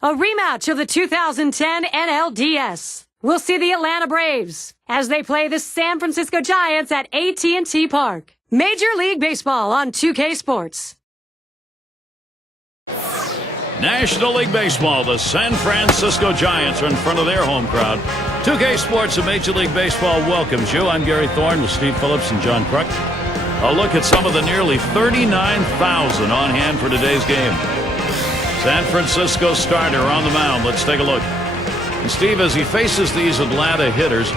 A rematch of the 2010 NLDS. We'll see the Atlanta Braves as they play the San Francisco Giants at AT&T Park. Major League Baseball on 2K Sports. National League Baseball, the San Francisco Giants are in front of their home crowd. 2K Sports and Major League Baseball welcomes you. I'm Gary Thorne with Steve Phillips and John Kruk. A look at some of the nearly 39,000 on hand for today's game. San Francisco starter on the mound. Let's take a look. And Steve, as he faces these Atlanta hitters,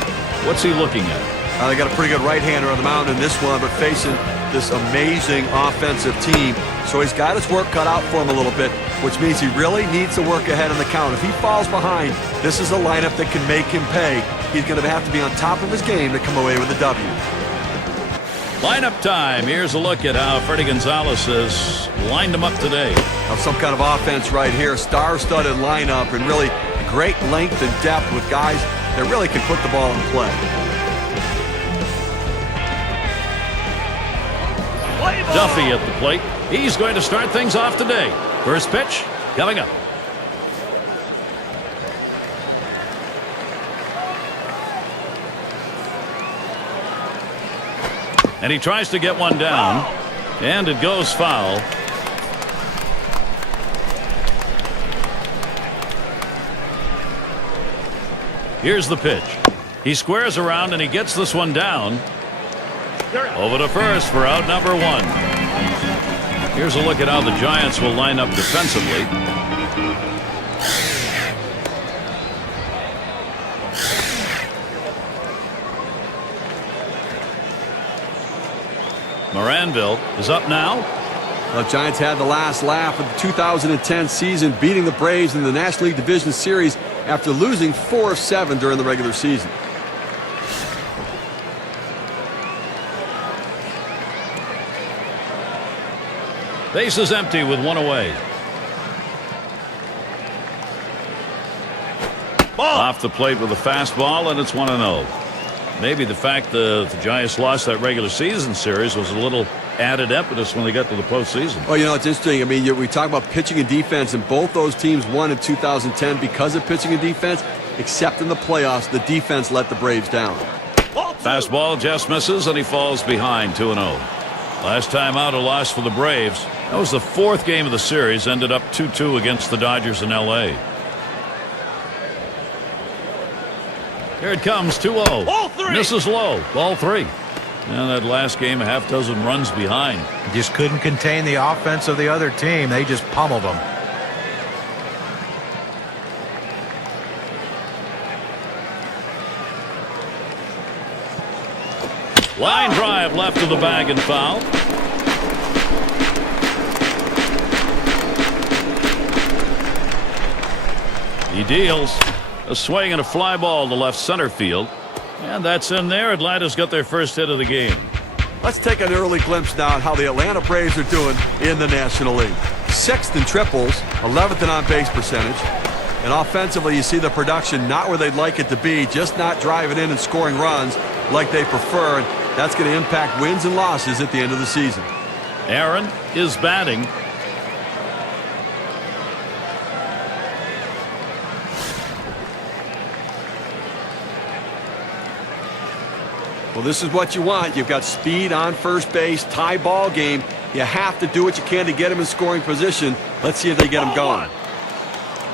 what's he looking at? They got a pretty good right-hander on the mound in this one, but facing this amazing offensive team. So he's got his work cut out for him a little bit, which means he really needs to work ahead on the count. If he falls behind, this is a lineup that can make him pay. He's going to have to be on top of his game to come away with a W. Lineup time. Here's a look at how Freddie Gonzalez has lined them up today. Now some kind of offense right here. Star-studded lineup and really great length and depth with guys that really can put the ball in play. Duffy at the plate. He's going to start things off today. First pitch coming up. And he tries to get one down, and it goes foul. Here's the pitch. He squares around and he gets this one down. Over to first for out number one. Here's a look at how the Giants will line up defensively. Moranville is up now. The Giants had the last laugh of the 2010 season, beating the Braves in the National League Division Series after losing 4 of 7 during the regular season. Base is empty with one away. Off the plate with a fastball, and it's 1-0. Maybe the fact that the Giants lost that regular season series was a little added impetus when they got to the postseason. Well, you know, it's interesting. I mean, we talk about pitching and defense, and both those teams won in 2010 because of pitching and defense, except in the playoffs, the defense let the Braves down. Fastball just misses, and he falls behind 2-0. Last time out, a loss for the Braves. That was the 4th game of the series, ended up 2-2 against the Dodgers in L.A. Here it comes, 2-0. Misses low, ball 3. And that last game, a half dozen runs behind. Just couldn't contain the offense of the other team. They just pummeled them. Line drive left of the bag and foul. He deals a swing and a fly ball to left center field. And that's in there. Atlanta's got their first hit of the game. Let's take an early glimpse now at how the Atlanta Braves are doing in the National League. 6th in triples, 11th in on-base percentage. And offensively, you see the production not where they'd like it to be, just not driving in and scoring runs like they prefer. And that's going to impact wins and losses at the end of the season. Aaron is batting. Well, this is what you want. You've got speed on first base, tie ball game. You have to do what you can to get him in scoring position. Let's see if they get him going.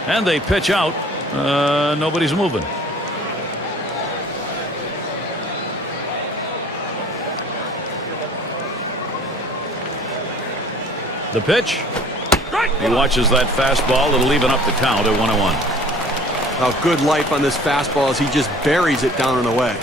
And they pitch out. Nobody's moving. The pitch. He watches that fastball. It'll even up the count at 1-1. Now, good life on this fastball as he just buries it down and away.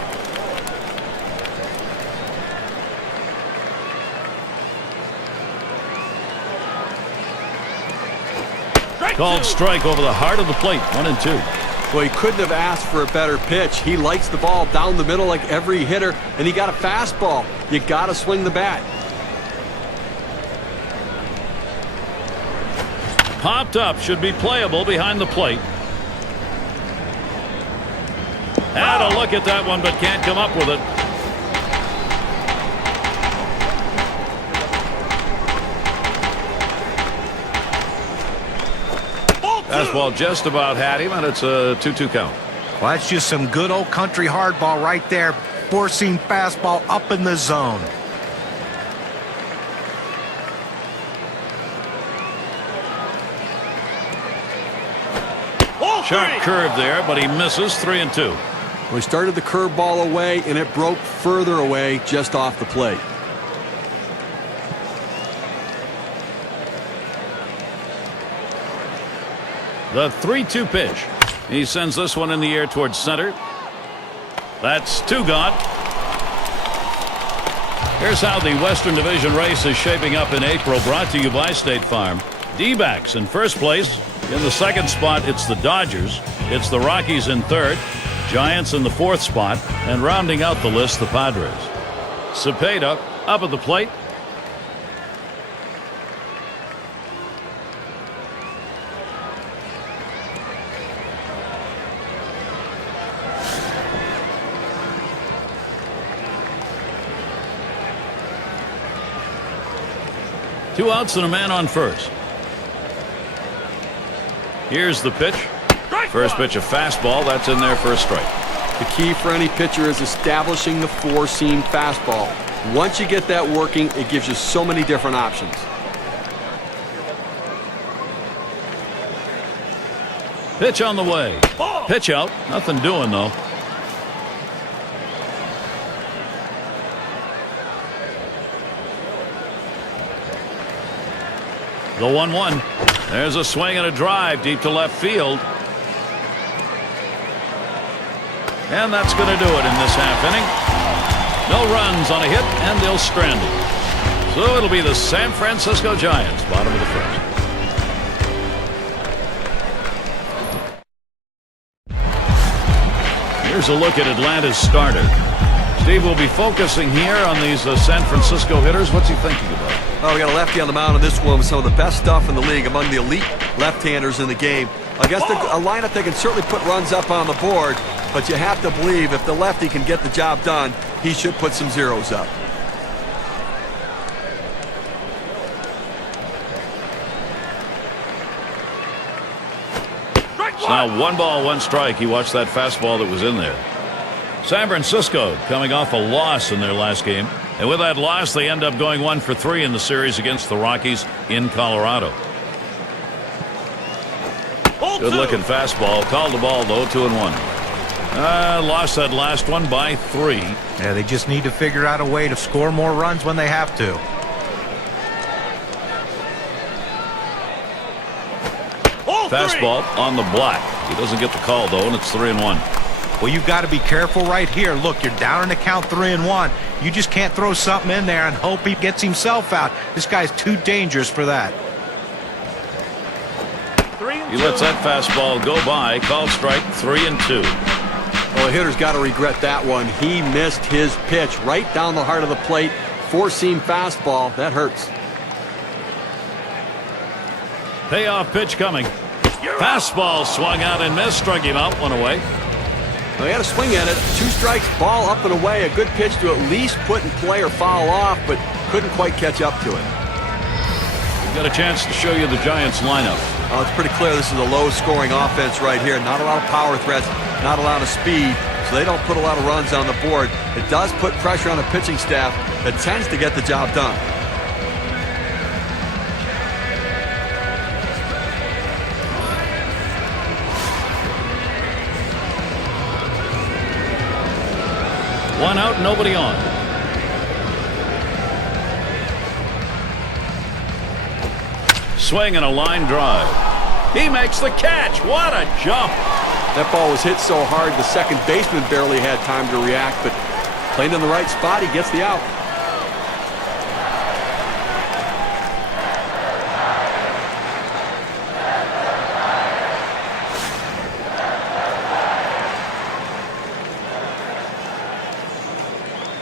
Called strike over the heart of the plate. 1-2. Well, he couldn't have asked for a better pitch. He likes the ball down the middle like every hitter, and he got a fastball. You got to swing the bat. Popped up, should be playable behind the plate. Had a look at that one, but can't come up with it. Fastball just about had him, and it's a 2-2 count. Well, that's just some good old country hardball right there. Four-seam fastball up in the zone. Sharp curve there, but he misses. 3-2. Well, he started the curveball away, and it broke further away just off the plate. The 3-2 pitch. He sends this one in the air towards center. That's 2 gone. Here's how the Western Division race is shaping up in April, brought to you by State Farm. D-backs in first place. In the second spot, it's the Dodgers. It's the Rockies in third. Giants in the fourth spot. And rounding out the list, the Padres. Cepeda up at the plate. Two outs and a man on first. Here's the pitch. First pitch, a fastball. That's in there for a strike. The key for any pitcher is establishing the four-seam fastball. Once you get that working, it gives you so many different options. Pitch on the way. Pitch out. Nothing doing, though. The 1-1. There's a swing and a drive deep to left field. And that's going to do it in this half inning. No runs on a hit, and they'll strand it. So it'll be the San Francisco Giants, bottom of the first. Here's a look at Atlanta's starter. Steve will be focusing here on these San Francisco hitters. What's he thinking about? Oh, we got a lefty on the mound on this one with some of the best stuff in the league, among the elite left-handers in the game. Against a lineup that can certainly put runs up on the board, but you have to believe if the lefty can get the job done, he should put some zeros up. It's now 1 ball, 1 strike. He watched that fastball that was in there. San Francisco coming off a loss in their last game. And with that loss, they end up going 1 for 3 in the series against the Rockies in Colorado. Good looking fastball. Called the ball, though, 2-1. Lost that last one by 3. Yeah, they just need to figure out a way to score more runs when they have to. Fastball on the block. He doesn't get the call, though, and it's 3-1. Well, you've got to be careful right here. Look, you're down in the count 3-1. You just can't throw something in there and hope he gets himself out. This guy's too dangerous for that. He lets that fastball go by. Called strike, 3-2. Well, the hitter's got to regret that one. He missed his pitch right down the heart of the plate. Four-seam fastball. That hurts. Payoff pitch coming. Fastball swung out and missed. Struck him out. 1 away. Well, he had a swing at it. 2 strikes, ball up and away. A good pitch to at least put in play or foul off, but couldn't quite catch up to it. We've got a chance to show you the Giants lineup. Oh, it's pretty clear this is a low-scoring offense right here. Not a lot of power threats, not a lot of speed, so they don't put a lot of runs on the board. It does put pressure on the pitching staff that tends to get the job done. One out, nobody on. Swing and a line drive. He makes the catch. What a jump. That ball was hit so hard the second baseman barely had time to react, but playing in the right spot, he gets the out.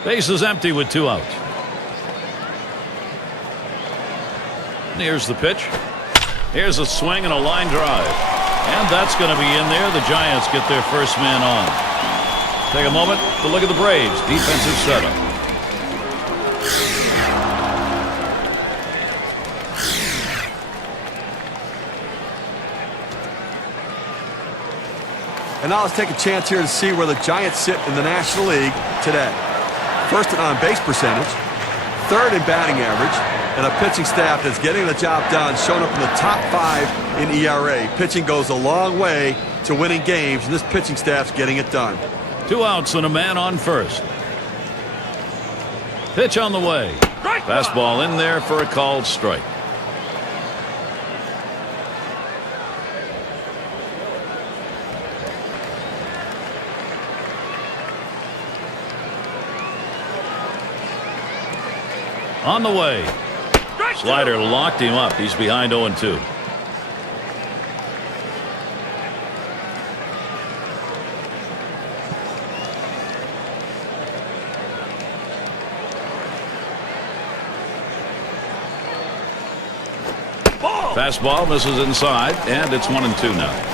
Base is empty with 2 outs. And here's the pitch. Here's a swing and a line drive. And that's going to be in there. The Giants get their first man on. Take a moment to look at the Braves' defensive setup. And now let's take a chance here to see where the Giants sit in the National League today. First in on-base percentage, third in batting average, and a pitching staff that's getting the job done, showing up in the top 5 in ERA. Pitching goes a long way to winning games, and this pitching staff's getting it done. 2 outs and a man on first. Pitch on the way. Fastball in there for a called strike. On the way. Slider locked him up. He's behind 0-2. Fastball misses inside, and it's 1-2 now.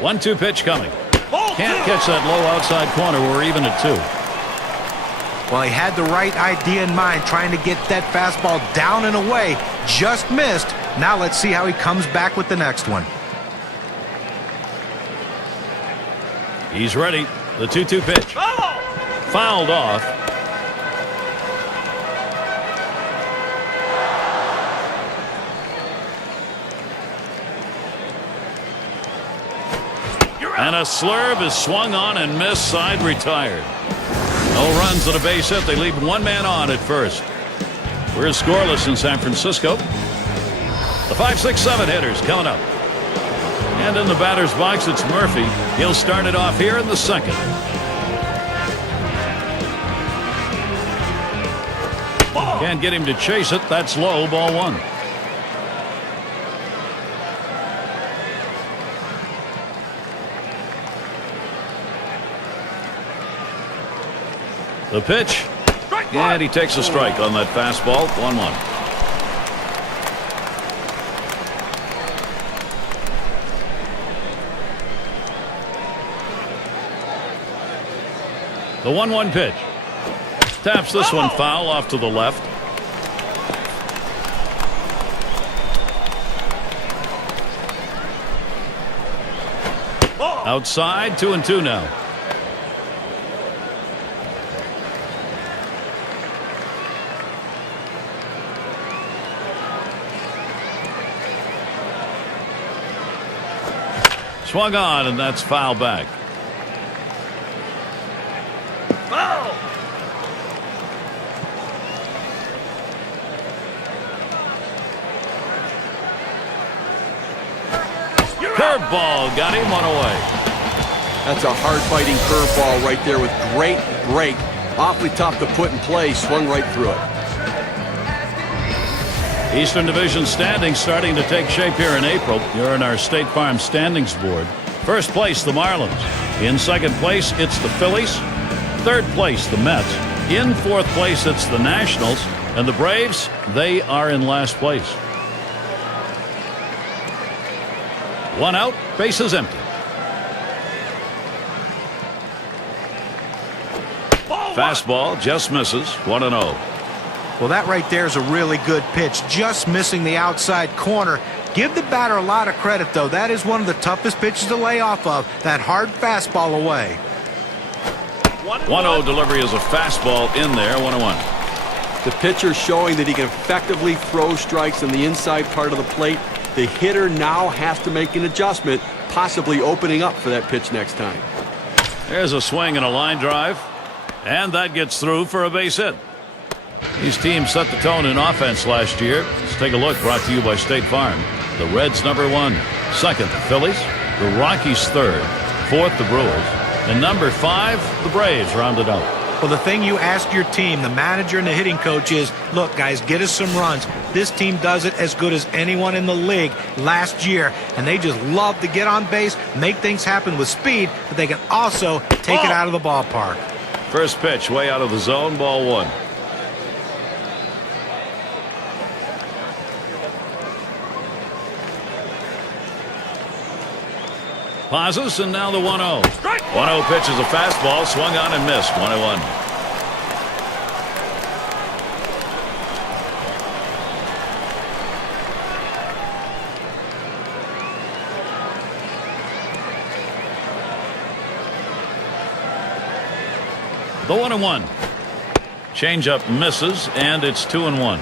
One-two pitch coming. Can't catch that low outside corner. We're even at 2. Well, he had the right idea in mind, trying to get that fastball down and away. Just missed. Now let's see how he comes back with the next one. He's ready. The 2-2 pitch. Fouled off. And a slurve is swung on and missed, side retired. No runs and a base hit. They leave one man on at first. We're scoreless in San Francisco. The 5, 6, 7 hitters coming up. And in the batter's box, it's Murphy. He'll start it off here in the second. Can't get him to chase it. That's low. Ball 1. The pitch. And he takes a strike on that fastball. 1-1. The 1-1 pitch. Taps this one foul off to the left. Outside, 2-2 now. Swung on, and that's foul back. Curveball got him, 1 away. That's a hard-fighting curveball right there with great break. Awfully tough to put in play. Swung right through it. Eastern Division standings starting to take shape here in April. You're in our State Farm standings board. First place, the Marlins. In second place, it's the Phillies. Third place, the Mets. In fourth place, it's the Nationals. And the Braves, they are in last place. 1 out, bases empty. Fastball just misses. 1-0. Well, that right there is a really good pitch, just missing the outside corner. Give the batter a lot of credit, though. That is one of the toughest pitches to lay off of, that hard fastball away. 1-0 delivery is a fastball in there. 1-1. The pitcher showing that he can effectively throw strikes on the inside part of the plate. The hitter now has to make an adjustment, possibly opening up for that pitch next time. There's a swing and a line drive, and that gets through for a base hit. These teams set the tone in offense last year. Let's take a look. Brought to you by State Farm. The Reds #1, second the Phillies, the Rockies third, fourth the Brewers, and number 5 the Braves rounded out. Well, the thing you ask your team, the manager and the hitting coach, is, look, guys, get us some runs. This team does it as good as anyone in the league last year, and they just love to get on base, make things happen with speed, but they can also take it out of the ballpark. First pitch way out of the zone, ball 1. Pauses, and now the 1-0. 1-0 pitch is a fastball, swung on and missed. 1-1. The 1-1. Changeup misses, and it's 2-1.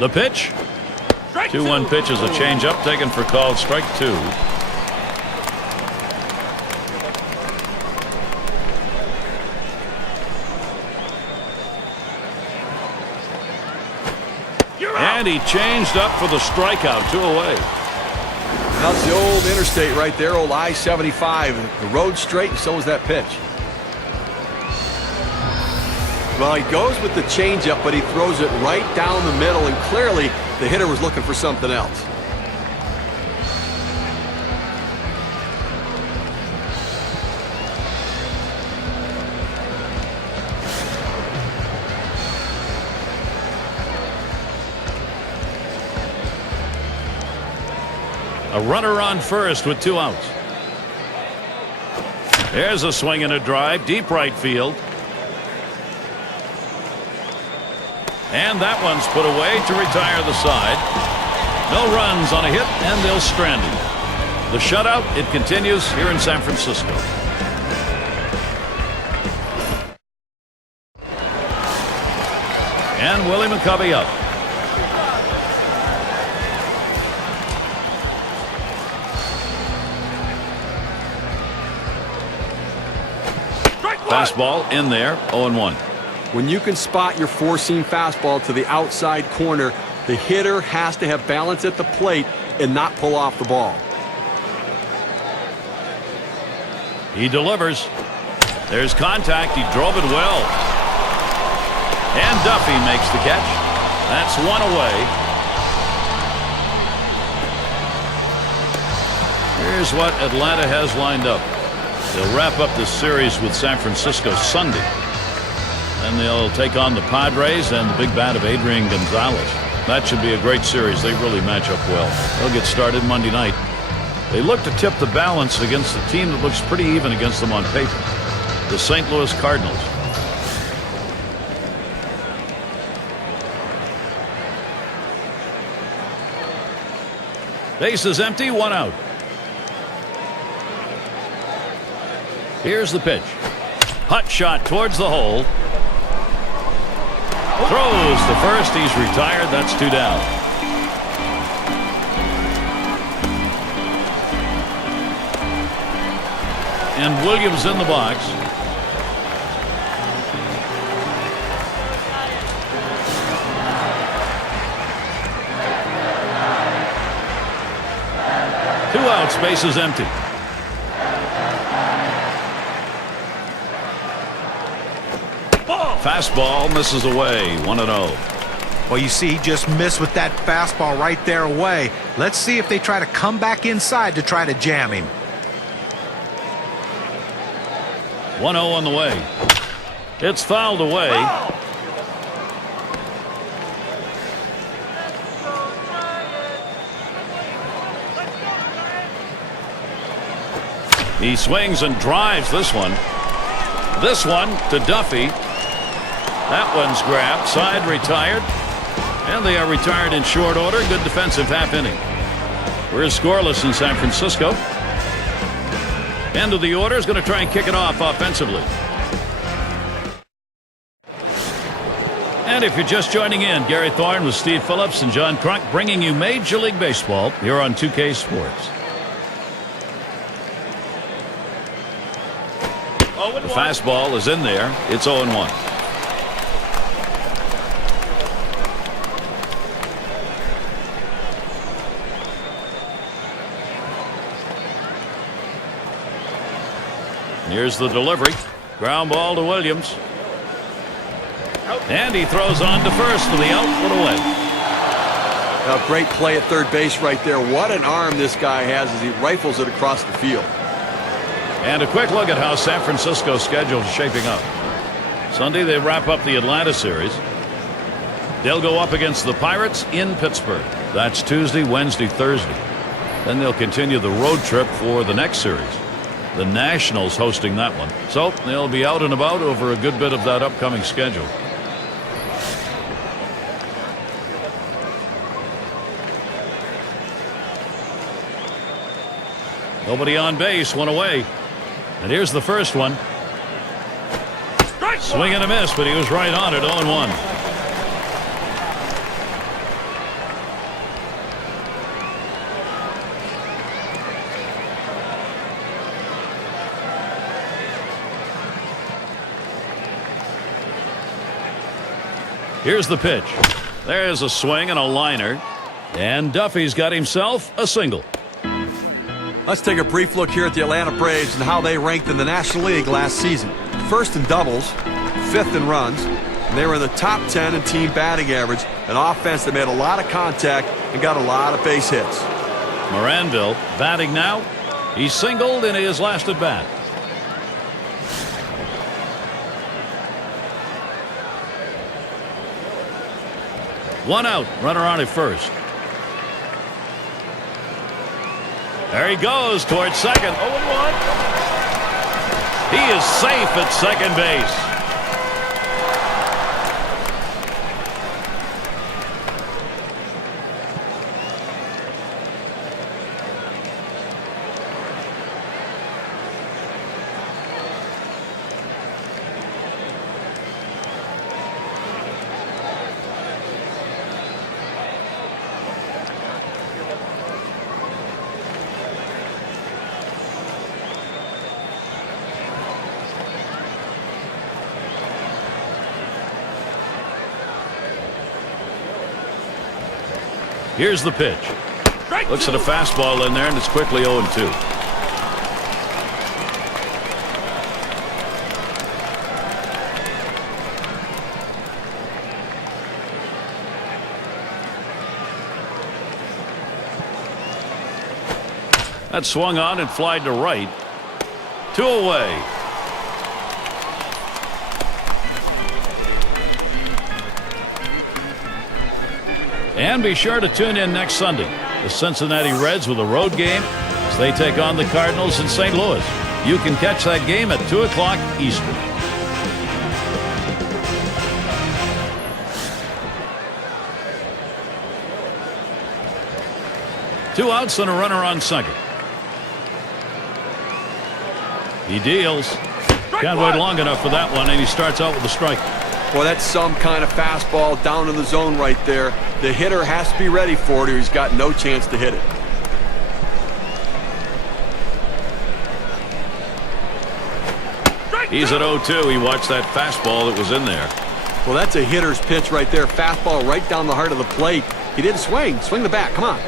The pitch. 2-1 pitch is a changeup taken for called strike 2. And he changed up for the strikeout. 2 away. That's the old interstate right there, old I-75. The road straight, and so is that pitch. Well, he goes with the changeup, but he throws it right down the middle, and clearly the hitter was looking for something else. A runner on first with 2 outs. There's a swing and a drive, deep right field. And that one's put away to retire the side. No runs on a hit, and they'll strand him. The shutout, it continues here in San Francisco. And Willie McCovey up. Fastball in there, 0-1. When you can spot your four-seam fastball to the outside corner, the hitter has to have balance at the plate and not pull off the ball. He delivers. There's contact. He drove it well. And Duffy makes the catch. That's 1 away. Here's what Atlanta has lined up. They'll wrap up this series with San Francisco Sunday. Then they'll take on the Padres and the big bat of Adrian Gonzalez. That should be a great series. They really match up well. They'll get started Monday night. They look to tip the balance against a team that looks pretty even against them on paper. The St. Louis Cardinals. Base is empty, 1 out. Here's the pitch. Hot shot towards the hole. Throws to first. He's retired. That's 2 down. And Williams in the box. Two outs. Base is empty. Fastball misses away. 1-0. Well, you see, he just missed with that fastball right there away. Let's see if they try to come back inside to try to jam him. 1-0 on the way. It's fouled away. He swings and drives this one. This one to Duffy. That one's grabbed. Side retired. And they are retired in short order. Good defensive half inning. We're scoreless in San Francisco. End of the order is going to try and kick it off offensively. And if you're just joining in, Gary Thorne with Steve Phillips and John Crunk bringing you Major League Baseball here on 2K Sports. The fastball is in there. It's 0-1. Here's the delivery. Ground ball to Williams. And he throws on to first for the out. Put away. A great play at third base right there. What an arm this guy has as he rifles it across the field. And a quick look at how San Francisco's schedule is shaping up. Sunday, they wrap up the Atlanta series. They'll go up against the Pirates in Pittsburgh. That's Tuesday, Wednesday, Thursday. Then they'll continue the road trip for the next series. The Nationals hosting that one. So they'll be out and about over a good bit of that upcoming schedule. Nobody on base, one away. And here's the first one. Swing and a miss, but he was right on it, 0-1. Here's the pitch. There's a swing and a liner. And Duffy's got himself a single. Let's take a brief look here at the Atlanta Braves and how they ranked in the National League last season. First in doubles, fifth in runs, and they were in the top 10 in team batting average, an offense that made a lot of contact and got a lot of base hits. Moranville batting now. He singled in his last at bat. One out, runner on at first. There he goes towards second. 0-1. He is safe at second base. Here's the pitch. Looks at a fastball in there, and it's quickly 0-2. That swung on and flied to right. 2 away. And be sure to tune in next Sunday. The Cincinnati Reds with a road game as they take on the Cardinals in St. Louis. You can catch that game at 2 o'clock Eastern. Two outs and a runner on second. He deals. Can't wait long enough for that one, and he starts out with a strike. Well, that's some kind of fastball down in the zone right there. The hitter has to be ready for it or he's got no chance to hit it. He's at 0-2. He watched that fastball that was in there. Well, that's a hitter's pitch right there. Fastball right down the heart of the plate. He didn't swing. Swing the bat. Come on.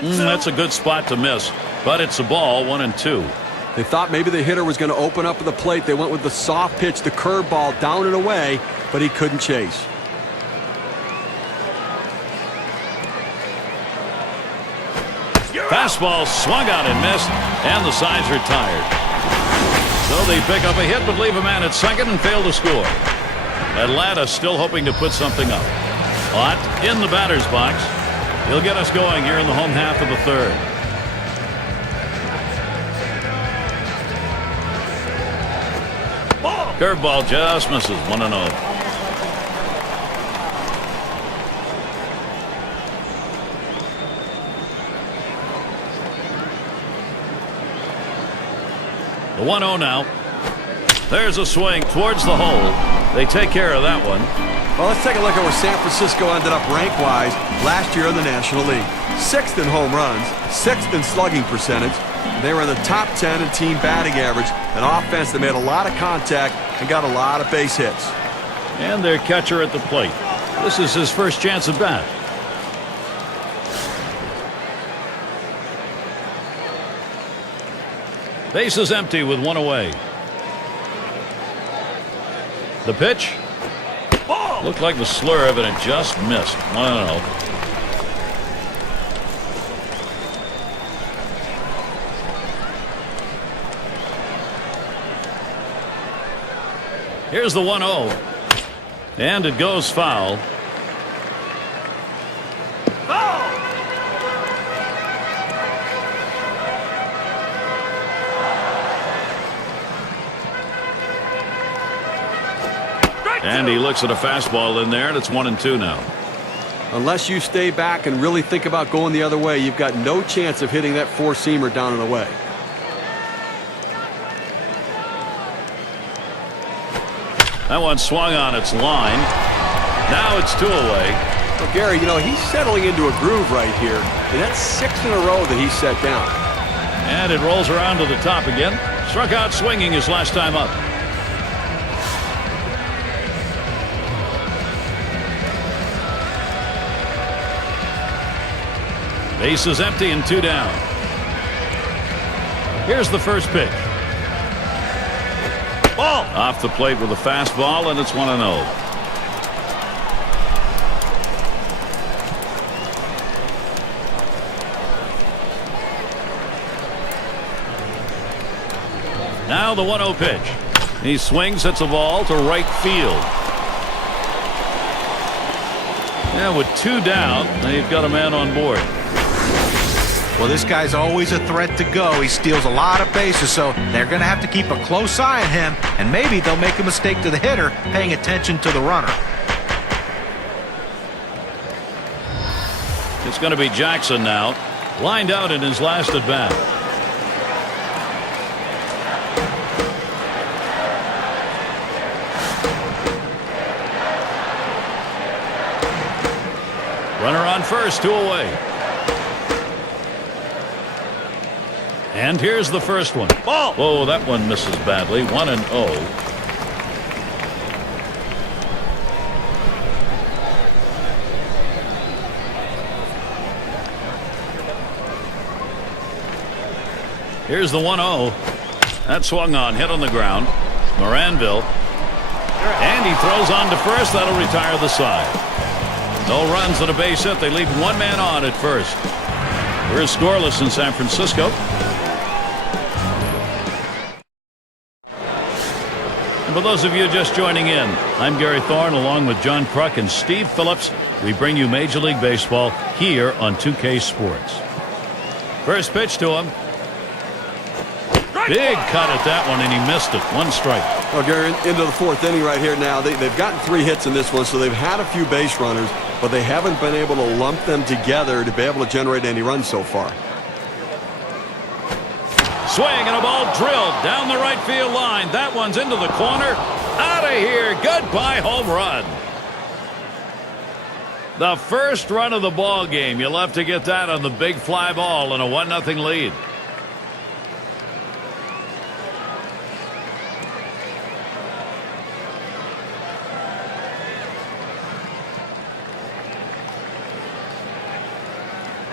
That's a good spot to miss, but it's a ball, 1-2. They thought maybe the hitter was going to open up at the plate. They went with the soft pitch, the curveball down and away, but he couldn't chase. Fastball swung out and missed, and the side's retired. So they pick up a hit but leave a man at second and fail to score. Atlanta still hoping to put something up. Ott in the batter's box. He'll get us going here in the home half of the third. Curveball just misses. 1-0. The 1-0 now. There's a swing towards the hole. They take care of that one. Well, let's take a look at where San Francisco ended up rank-wise last year in the National League. 6th in home runs, 6th in slugging percentage. They were in the top 10 in team batting average, an offense that made a lot of contact and got a lot of base hits. And their catcher at the plate. This is his first chance at bat. Base is empty with one away. The pitch. Looked like the slurve, and it just missed. 1-0. Here's the 1-0. And it goes foul. And he looks at a fastball in there, and it's 1-2 now. Unless you stay back and really think about going the other way, you've got no chance of hitting that four-seamer down and away. That one swung on its line. Now it's 2 away. Well, Gary, you know, he's settling into a groove right here, and that's 6 in a row that he's set down. And it rolls around to the top again. Struck out swinging his last time up. Base is empty and 2 down. Here's the first pitch. Ball! Off the plate with a fastball, and it's 1-0. Now the 1-0 pitch. He swings, hits a ball to right field. Yeah, with 2 down, they've got a man on board. Well, this guy's always a threat to go. He steals a lot of bases, so they're going to have to keep a close eye on him, and maybe they'll make a mistake to the hitter, paying attention to the runner. It's going to be Jackson now, lined out in his last at bat. Runner on first, 2 away. And here's the first one. Ball! Whoa, that one misses badly. 1-0. Here's the 1-0. That swung on, hit on the ground. Moranville. And he throws on to first. That'll retire the side. No runs and a base hit. They leave 1 man on at first. We're scoreless in San Francisco. And for those of you just joining in, I'm Gary Thorne along with John Kruk and Steve Phillips. We bring you Major League Baseball here on 2K Sports. First pitch to him. Big cut at that one, and he missed it. 1 strike. Well, Gary, into the 4th inning right here now. They've gotten 3 hits in this one, so they've had a few base runners, but they haven't been able to lump them together to be able to generate any runs so far. Swing and a ball drilled down the right field line. That one's into the corner. Out of here. Goodbye home run. The first run of the ball game. You'll have to get that on the big fly ball and a 1-0 lead.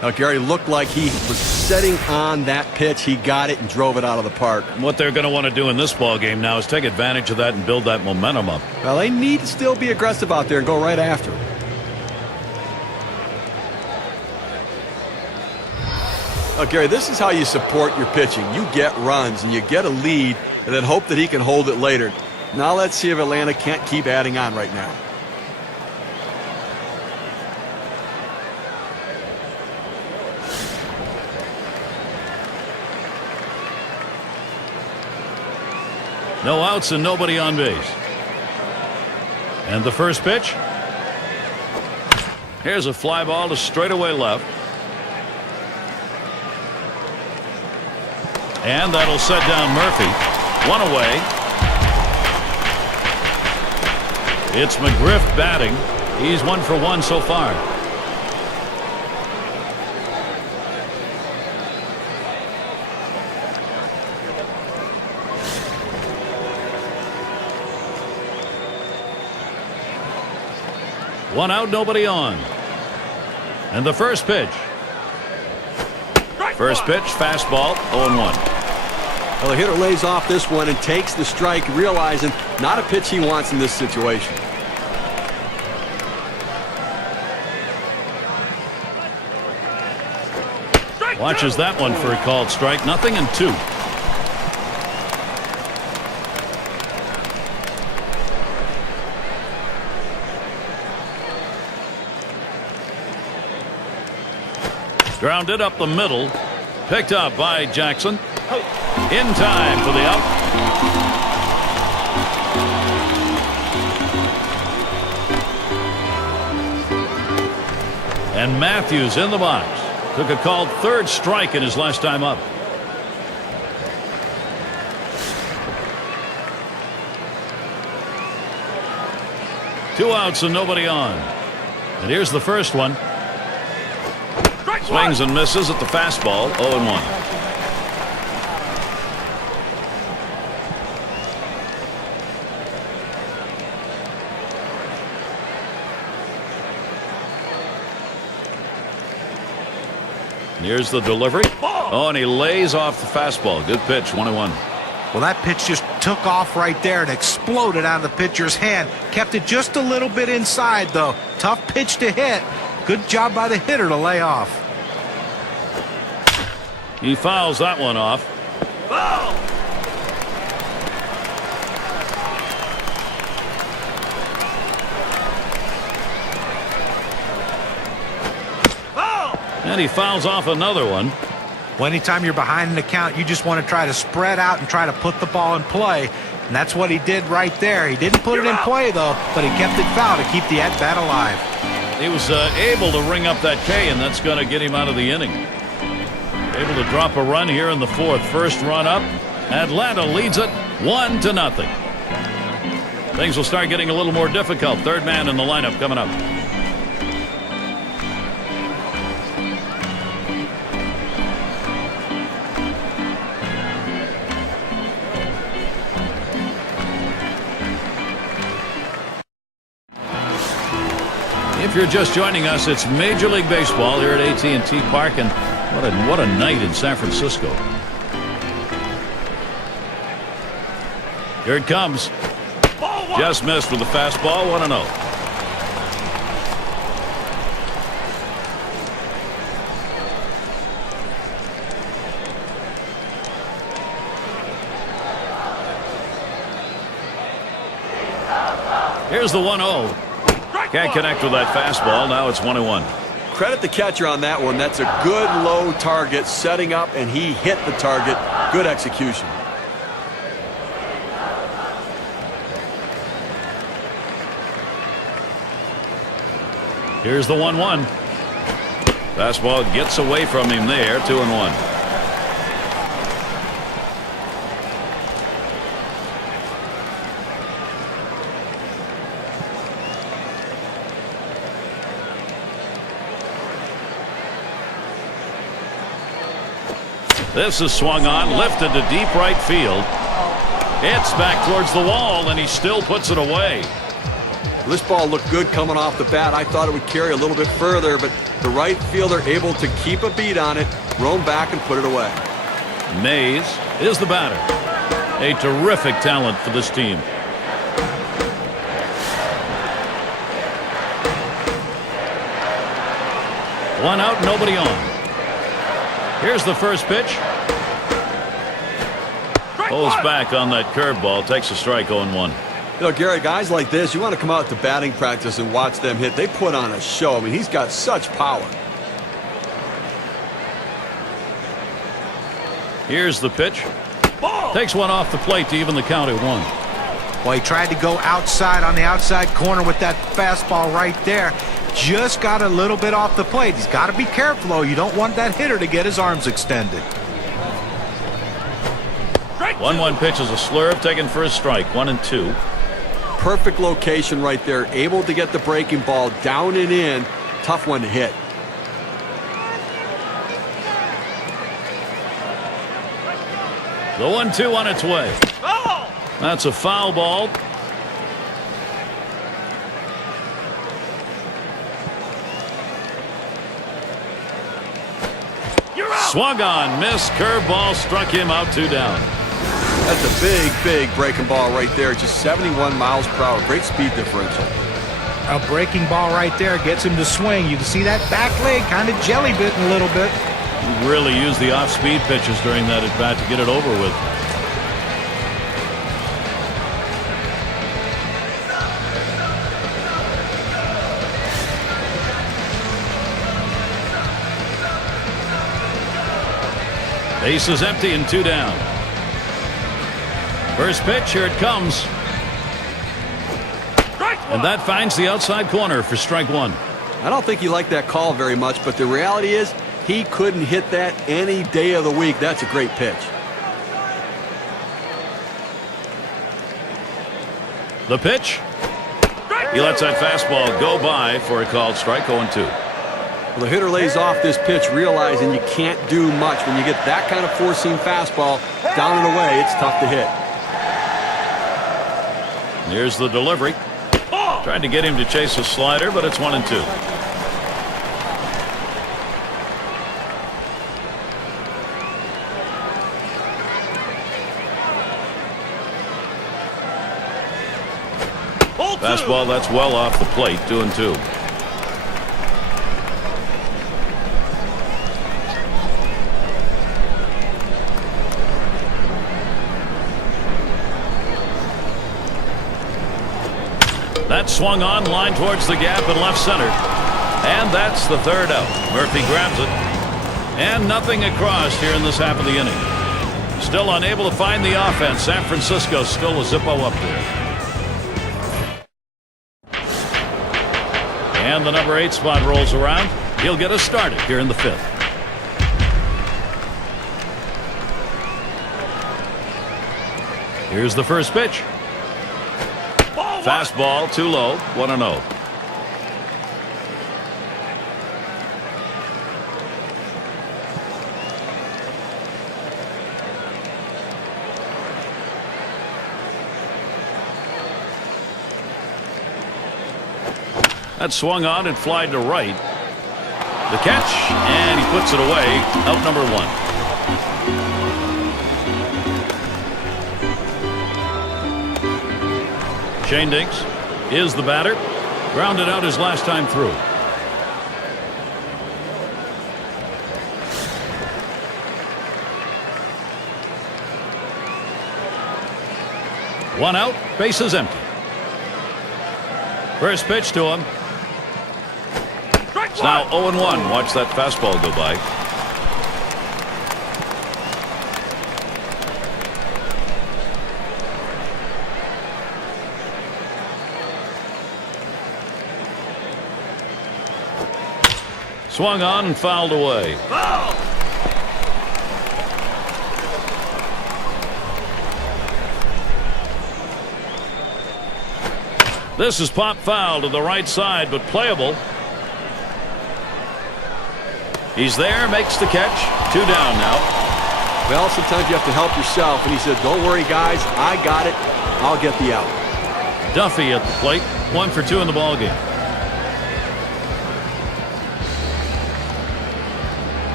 Now, Gary looked like he was setting on that pitch. He got it and drove it out of the park. What they're going to want to do in this ball game now is take advantage of that and build that momentum up. Well, they need to still be aggressive out there and go right after him. Now, Gary, this is how you support your pitching. You get runs and you get a lead and then hope that he can hold it later. Now let's see if Atlanta can't keep adding on right now. No outs and nobody on base. And the first pitch. Here's a fly ball to straightaway left. And that'll set down Murphy. 1 away. It's McGriff batting. He's 1 for 1 so far. One out, nobody on. And the first pitch. First pitch, fastball, 0-1. Well, the hitter lays off this one and takes the strike, realizing not a pitch he wants in this situation. Watches that one for a called strike. 0-2. Grounded up the middle. Picked up by Jackson. In time for the out. And Matthews in the box. Took a called third strike in his last time up. Two outs and nobody on. And here's the first one. Swings and misses at the fastball. 0-1. And here's the delivery. Oh, and he lays off the fastball. Good pitch. 1-1. Well, that pitch just took off right there and exploded out of the pitcher's hand. Kept it just a little bit inside, though. Tough pitch to hit. Good job by the hitter to lay off. He fouls that one off. Foul! And he fouls off another one. Well, anytime you're behind an account, you just want to try to spread out and try to put the ball in play. And that's what he did right there. He didn't put it in play, though, but he kept it foul to keep the at-bat alive. He was able to ring up that K, and that's going to get him out of the inning. Able to drop a run here in the fourth. First run up. Atlanta leads it 1-0. Things will start getting a little more difficult. Third man in the lineup coming up. If you're just joining us, it's Major League Baseball here at AT&T Park, and what a night in San Francisco. Here it comes. Just missed with the fastball. 1-0. Here's the 1-0. Can't connect with that fastball. Now it's 1-1. Credit the catcher on that one. That's a good low target setting up, and he hit the target. Good execution. Here's the 1-1. Fastball gets away from him there. 2-1. This is swung on, lifted to deep right field. It's back towards the wall, and he still puts it away. This ball looked good coming off the bat. I thought it would carry a little bit further, but the right fielder able to keep a beat on it, roam back and put it away. Mays is the batter. A terrific talent for this team. One out, nobody on. Here's the first pitch. Pulls back on that curveball. Takes a strike. 0-1. You know, Gary, guys like this, you want to come out to batting practice and watch them hit. They put on a show. I mean, he's got such power. Here's the pitch. Takes one off the plate to even the count at 1. Well, he tried to go outside on the outside corner with that fastball right there. Just got a little bit off the plate. He's got to be careful, though. You don't want that hitter to get his arms extended. 1-1 pitch is a slurve, taken for a strike. 1-2. Perfect location right there. Able to get the breaking ball down and in. Tough one to hit. The 1-2 on its way. That's a foul ball. Swung on, missed, curveball, struck him out, 2 down. That's a big breaking ball right there. Just 71 miles per hour. Great speed differential. A breaking ball right there gets him to swing. You can see that back leg kind of jelly bitten a little bit. He really used the off-speed pitches during that at-bat to get it over with. Base is empty and 2 down. First pitch, here it comes. And that finds the outside corner for strike 1. I don't think he liked that call very much, but the reality is he couldn't hit that any day of the week. That's a great pitch. The pitch. He lets that fastball go by for a called strike. 0-2. Well, the hitter lays off this pitch, realizing you can't do much. When you get that kind of four-seam fastball down and away, it's tough to hit. Here's the delivery. Tried to get him to chase a slider, but it's 1-2. Fastball that's well off the plate. 2-2. That swung on, line towards the gap in left center. And that's the third out. Murphy grabs it. And nothing across here in this half of the inning. Still unable to find the offense. San Francisco still a zippo up there. And the number 8 spot rolls around. He'll get us started here in the 5th. Here's the first pitch. Fastball too low. 1-0. That swung on and flied to right. The catch, and he puts it away. Out number 1. Shane Dinks is the batter. Grounded out his last time through. One out, base is empty. First pitch to him. It's now 0-1. Watch that fastball go by. Swung on and fouled away. This is pop foul to the right side, but playable. He's there, makes the catch. 2 down now. Well, sometimes you have to help yourself, and he said, don't worry, guys. I got it. I'll get the out. Duffy at the plate. 1 for 2 in the ballgame.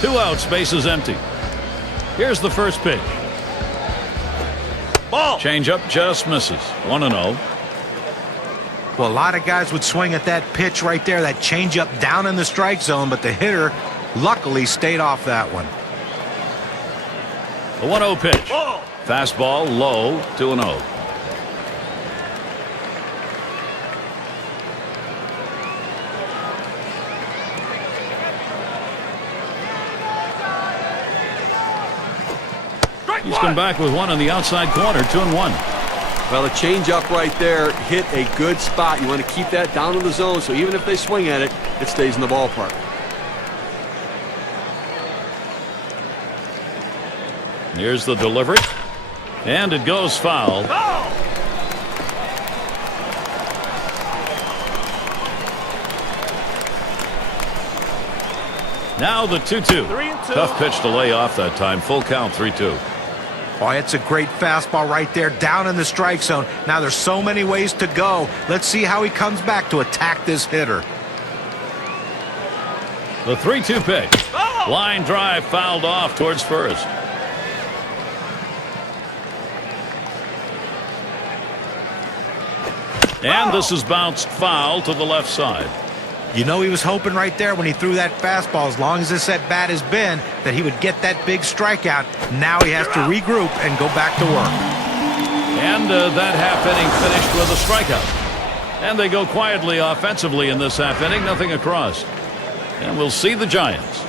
Two outs, base is empty. Here's the first pitch. Ball. Change up just misses. 1-0. Well, a lot of guys would swing at that pitch right there, that changeup down in the strike zone, but the hitter luckily stayed off that one. The 1-0 pitch. Ball. Fastball low. 2-0. He's come back with one on the outside corner. 2-1. Well, the changeup right there hit a good spot. You want to keep that down in the zone, so even if they swing at it, it stays in the ballpark. Here's the delivery. And it goes foul. Now the 2-2. Tough pitch to lay off that time. Full count. 3-2. Oh, it's a great fastball right there down in the strike zone. Now there's so many ways to go. Let's see how he comes back to attack this hitter. The 3-2 pitch. Line drive fouled off towards first. And this is bounced foul to the left side. You know he was hoping right there when he threw that fastball, as long as this at bat has been, that he would get that big strikeout. Now he has to regroup and go back to work. And that half inning finished with a strikeout. And they go quietly offensively in this half inning, nothing across. And we'll see the Giants.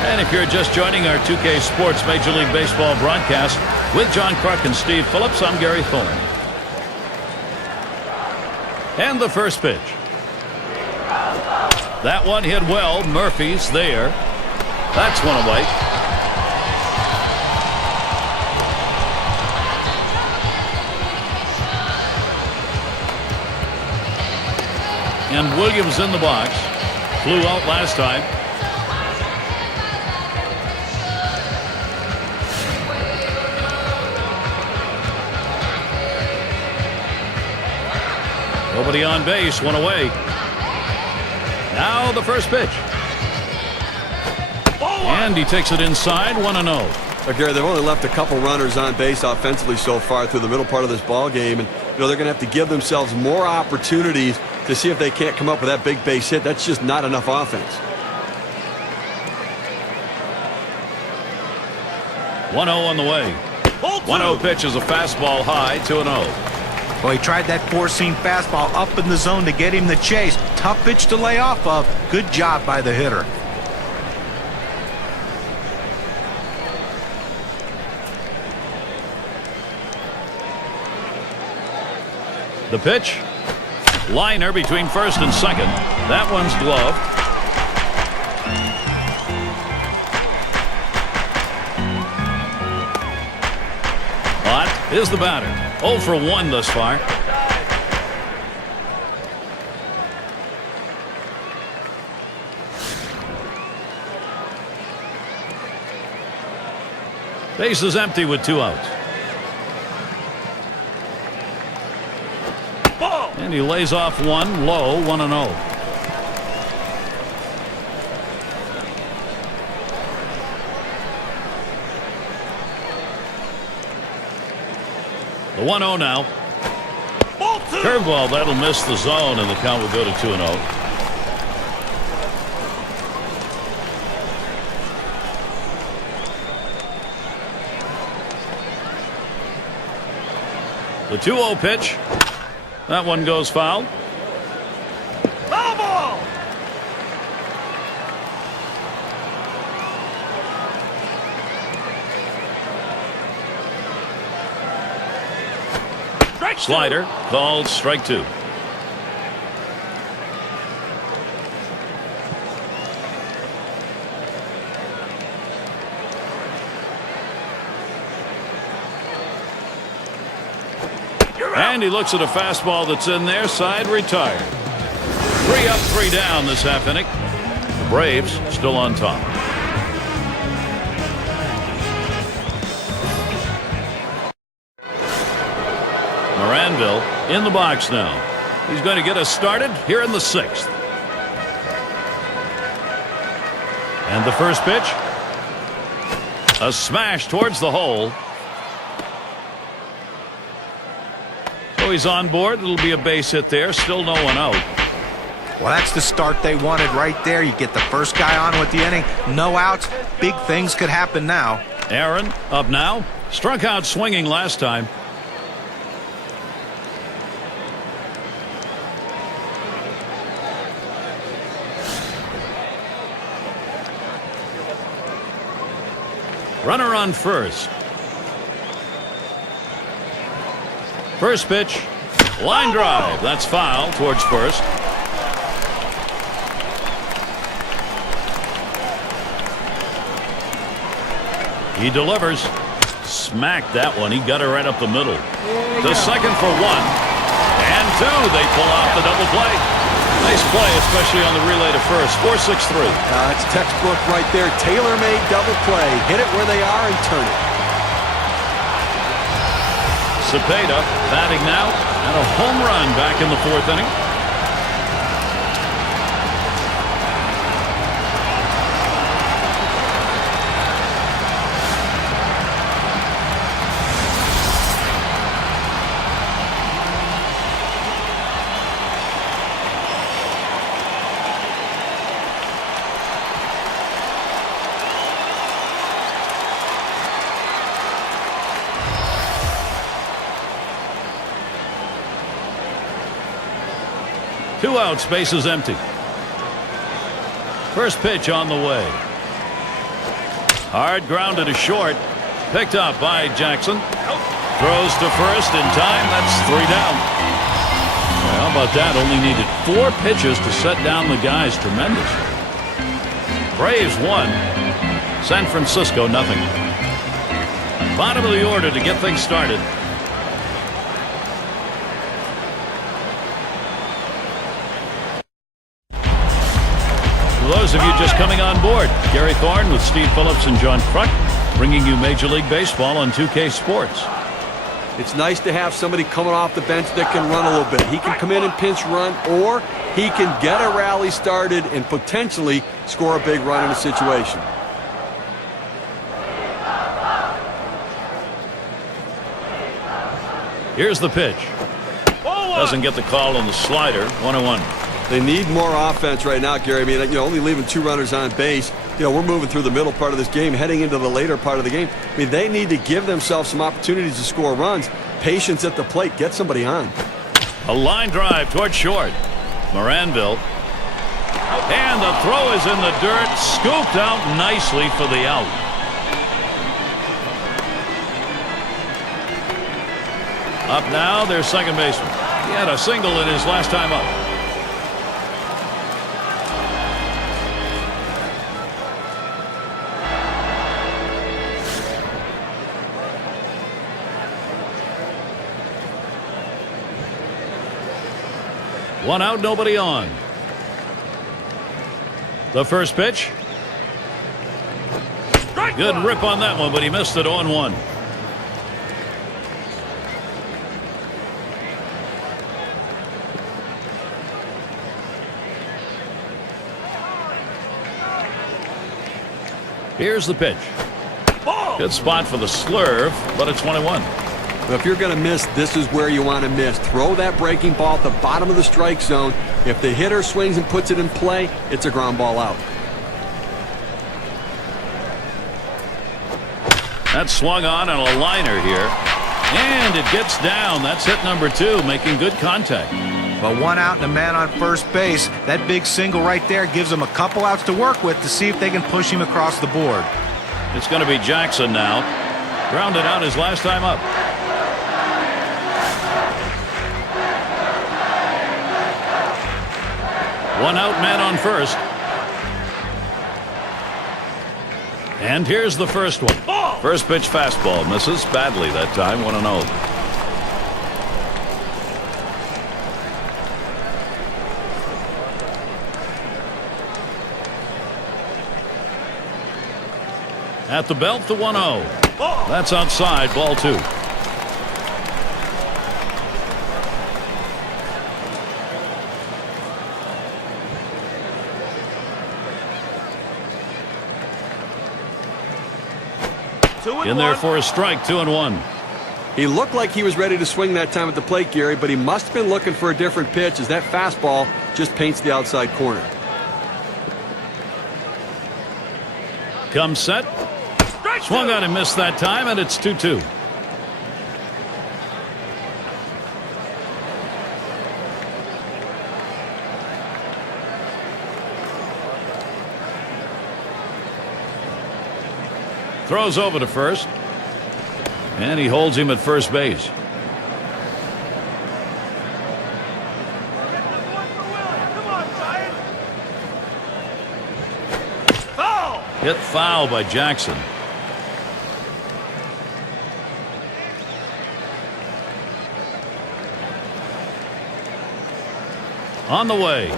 And if you're just joining our 2K Sports Major League Baseball broadcast with John Kruk and Steve Phillips, I'm Gary Thorne. And the first pitch. That one hit well. Murphy's there. That's one away. And Williams in the box. Flew out last time. Nobody on base, one away. Now the first pitch. And he takes it inside, 1-0. Gary, they've only left a couple runners on base offensively so far through the middle part of this ball game, and they're going to have to give themselves more opportunities to see if they can't come up with that big base hit. That's just not enough offense. 1-0 on the way. 1-0 pitch is a fastball high, 2-0. Well, he tried that four-seam fastball up in the zone to get him the chase. Tough pitch to lay off of. Good job by the hitter. The pitch. Liner between first and second. That one's gloved. Ott is the batter. 0 for 1 thus far. Base is empty with 2 outs. And he lays off one low, 1-0. The 1-0 now. Curveball, that'll miss the zone, and the count will go to 2-0. The 2-0 pitch. That one goes foul. Foul ball. Slider called strike 2. And he looks at a fastball that's in there, side retired. 3 up, 3 down this half inning. The Braves still on top. Moranville in the box now. He's going to get us started here in the 6th. And the first pitch. A smash towards the hole. So he's on board. It'll be a base hit there. Still no one out. Well, that's the start they wanted right there. You get the first guy on with the inning. No outs. Big things could happen now. Aaron up now. Struck out swinging last time. Runner on first. First pitch. Line drive. That's foul towards first. He delivers. Smacked that one. He got it right up the middle. To second for 1. And 2. They pull off the double play. Nice play, especially on the relay to first. 4-6-3. It's textbook right there. Tailor-made double play. Hit it where they are and turn it. Cepeda batting now, and a home run back in the 4th inning. 2 outs, bases empty. First pitch on the way. Hard grounded to short. Picked up by Jackson. Throws to first in time. That's 3 down. Well, how about that? Only needed 4 pitches to set down the guys. Tremendous. Braves 1. San Francisco nothing. Bottom of the order to get things started. For those of you just coming on board, Gary Thorne with Steve Phillips and John Kruk, bringing you Major League Baseball on 2K Sports. It's nice to have somebody coming off the bench that can run a little bit. He can come in and pinch run, or he can get a rally started and potentially score a big run in a situation. Here's the pitch. Doesn't get the call on the slider. 1-1. They need more offense right now, Gary. I mean, only leaving 2 runners on base. We're moving through the middle part of this game, heading into the later part of the game. I mean, they need to give themselves some opportunities to score runs. Patience at the plate. Get somebody on. A line drive toward short. Moranville. And the throw is in the dirt. Scooped out nicely for the out. Up now, their second baseman. He had a single in his last time up. One out, nobody on. The first pitch. Good rip on that one, but he missed it 0-1. Here's the pitch. Good spot for the slurve, but it's 1-1. But if you're going to miss, this is where you want to miss. Throw that breaking ball at the bottom of the strike zone. If the hitter swings and puts it in play, it's a ground ball out. That's swung on a liner here. And it gets down. That's hit number 2, making good contact. But 1 out and a man on first base. That big single right there gives them a couple outs to work with to see if they can push him across the board. It's going to be Jackson now. Grounded out his last time up. One out, man on first. And here's the first one. First pitch fastball. Misses badly that time. 1-0. At the belt, the 1-0. That's outside, ball 2. In there for a strike, 2-1. He looked like he was ready to swing that time at the plate, Gary, but he must have been looking for a different pitch as that fastball just paints the outside corner. Comes set. Swung on and missed that time, and it's 2-2. Throws over to first. And he holds him at first base. Hit foul by Jackson. On the way.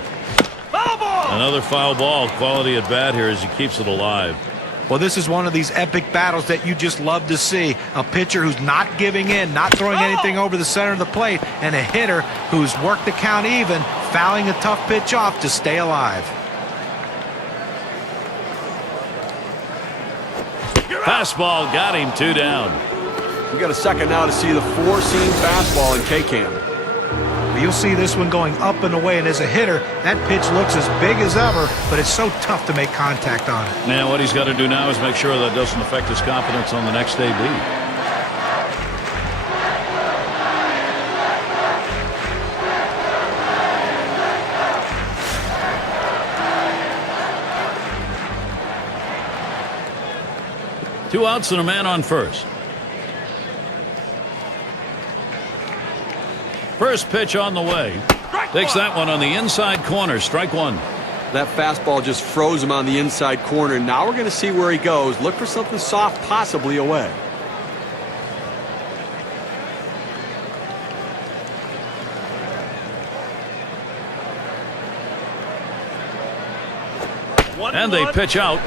Foul ball! Another foul ball. Quality at bat here as he keeps it alive. Well, this is one of these epic battles that you just love to see. A pitcher who's not giving in, not throwing anything over the center of the plate, and a hitter who's worked the count even, fouling a tough pitch off to stay alive. Fastball got him, 2 down. We got a second now to see the 4-seam fastball in K-Cam. You'll see this one going up and away, and as a hitter, that pitch looks as big as ever, but it's so tough to make contact on it. Now what he's got to do now is make sure that doesn't affect his confidence on the next AB. 2 outs and a man on first. First pitch on the way. Takes that one on the inside corner. Strike one. That fastball just froze him on the inside corner. Now we're going to see where he goes. Look for something soft, possibly away. And they pitch out.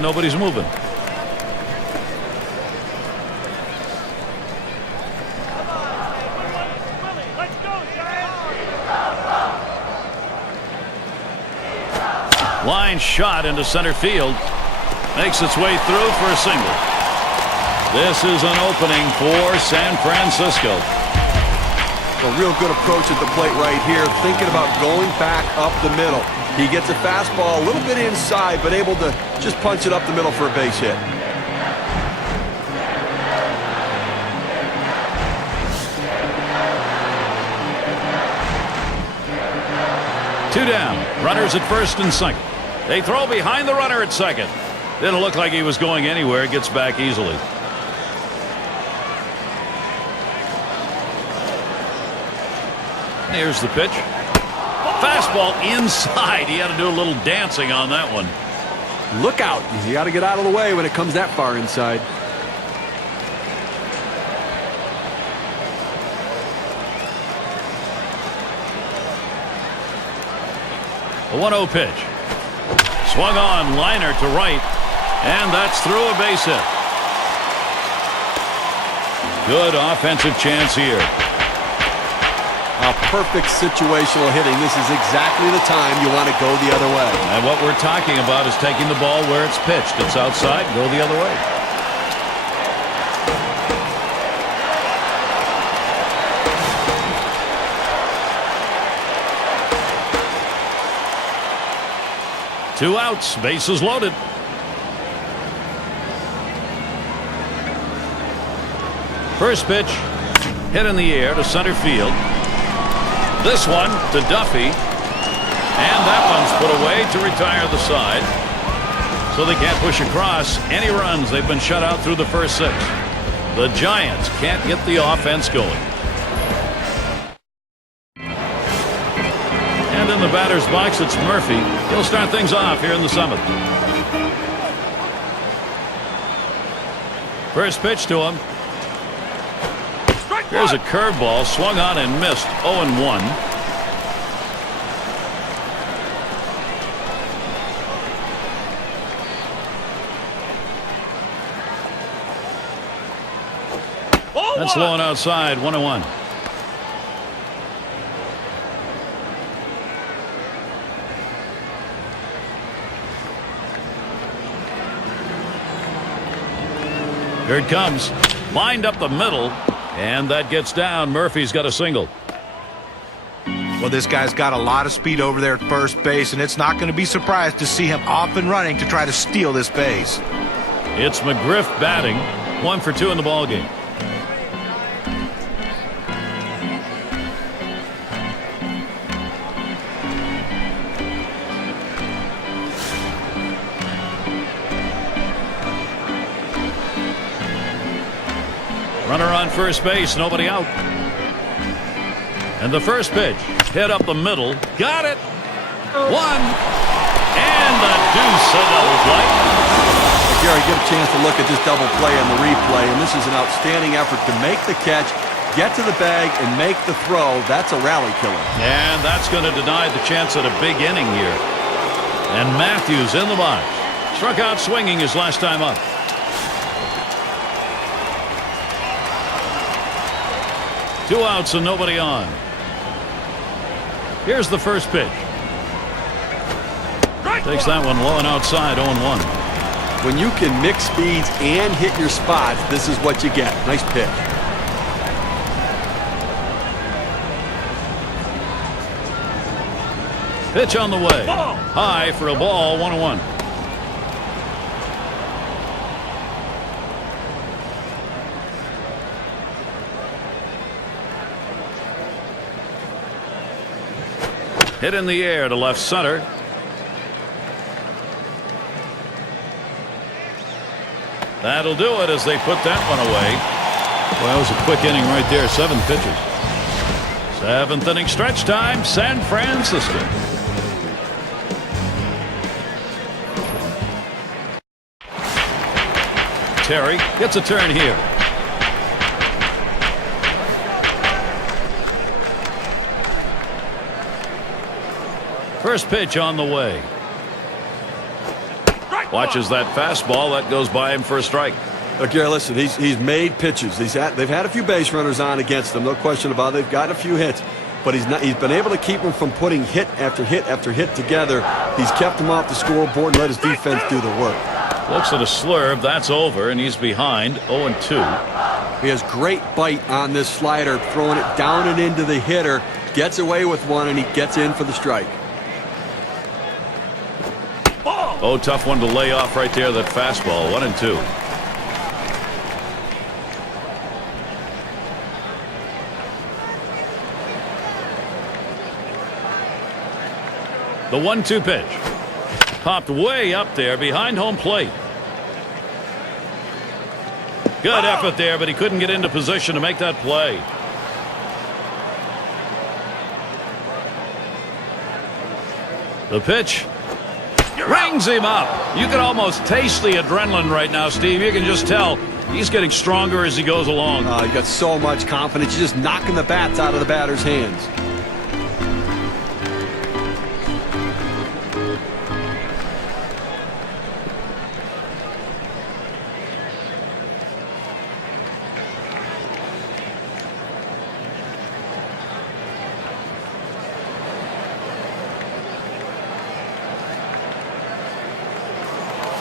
Nobody's moving. Line shot into center field. Makes its way through for a single. This is an opening for San Francisco. A real good approach at the plate right here. Thinking about going back up the middle. He gets a fastball a little bit inside, but able to just punch it up the middle for a base hit. Two down. Runners at first and second. They throw behind the runner at second. Didn't look like he was going anywhere. Gets back easily. Here's the pitch. Fastball inside. He had to do a little dancing on that one. Look out. You got to get out of the way when it comes that far inside. A 1-0 pitch. Swung on, liner to right, and that's through a base hit. Good offensive chance here. A perfect situational hitting. This is exactly the time you want to go the other way. And what we're talking about is taking the ball where it's pitched. It's outside, go the other way. Two outs, bases loaded. First pitch, hit in the air to center field. This one to Duffy. And that one's put away to retire the side. So they can't push across any runs. They've been shut out through the first 6. The Giants can't get the offense going. And in the batter's box, it's Murphy. He'll start things off here in the 7th. First pitch to him. Here's a curveball swung on and missed. 0-1. That's low and outside. 1-1. Here it comes. Lined up the middle. And that gets down. Murphy's got a single. Well, this guy's got a lot of speed over there at first base, and it's not going to be surprised to see him off and running to try to steal this base. It's McGriff batting. 1 for 2 in the ballgame. Runner on first base, nobody out. And the first pitch, hit up the middle, got it. 1, and a deuce, a double play. Gary, get a chance to look at this double play on the replay, and this is an outstanding effort to make the catch, get to the bag, and make the throw. That's a rally killer. And that's going to deny the chance at a big inning here. And Matthews in the box. Struck out swinging his last time up. Two outs and nobody on. Here's the first pitch. Takes that one low and outside. 0-1. When you can mix speeds and hit your spots, this is what you get. Nice pitch. Pitch on the way. High for a ball. 1-1. Hit in the air to left center. That'll do it as they put that one away. Well, that was a quick inning right there. 7 pitches. 7th inning stretch time. San Francisco. Terry gets a turn here. First pitch on the way. Watches that fastball. That goes by him for a strike. Look, Gary, listen, he's made pitches. They've had a few base runners on against them, no question about it. They've gotten a few hits, but he's been able to keep them from putting hit after hit after hit together. He's kept them off the scoreboard and let his defense do the work. Looks at a slurve. That's over, and he's behind 0-2. He has great bite on this slider, throwing it down and into the hitter. Gets away with one, and he gets in for the strike. Oh, tough one to lay off right there, that fastball. 1-2. The 1-2 pitch. Popped way up there behind home plate. Good effort there, but he couldn't get into position to make that play. The pitch rings him up. You can almost taste the adrenaline right now, Steve. You can just tell he's getting stronger as he goes along. He got so much confidence. He's just knocking the bats out of the batter's hands.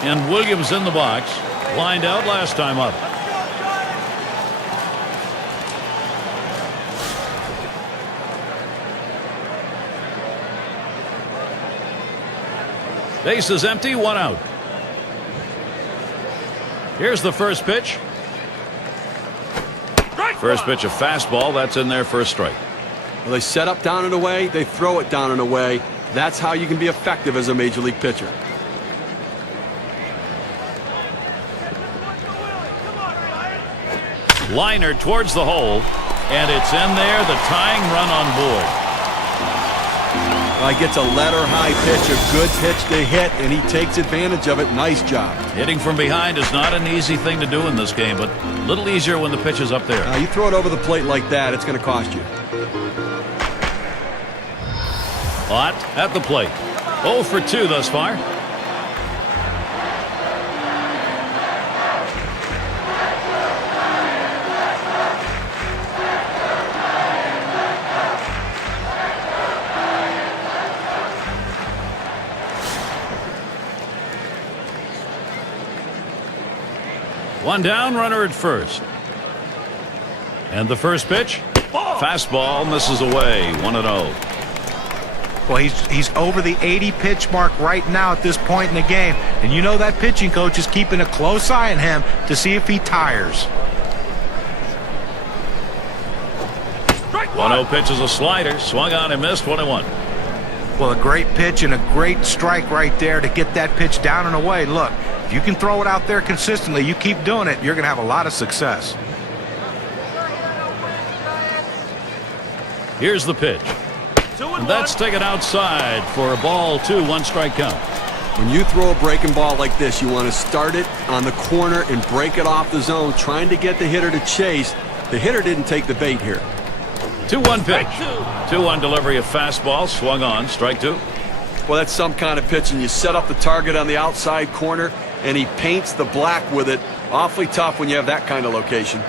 And Williams in the box. Lined out last time up. Base is empty, 1 out. Here's the first pitch. First pitch, a fastball. That's in there for a strike. Well, they set up down and away. They throw it down and away. That's how you can be effective as a major league pitcher. Liner towards the hole, and it's in there, the tying run on board. He gets a letter high pitch, a good pitch to hit, and he takes advantage of it. Nice job. Hitting from behind is not an easy thing to do in this game, but a little easier when the pitch is up there. You throw it over the plate like that, it's going to cost you. Ott at the plate. 0 for 2 thus far. One down, runner at first. And the first pitch. Fastball misses away. 1-0. Well, he's over the 80 pitch mark right now at this point in the game. And you know that pitching coach is keeping a close eye on him to see if he tires. 1-0 pitch is a slider. Swung on and missed. 1-1. Well, a great pitch and a great strike right there to get that pitch down and away. Look, if you can throw it out there consistently, you keep doing it, you're going to have a lot of success. Here's the pitch. And that's taken outside for a ball 2, 1 strike count. When you throw a breaking ball like this, you want to start it on the corner and break it off the zone, trying to get the hitter to chase. The hitter didn't take the bait here. 2-1 pitch. 2-1 delivery of fastball. Swung on. Strike 2. Well, that's some kind of pitch, and you set up the target on the outside corner, and he paints the black with it. Awfully tough when you have that kind of location.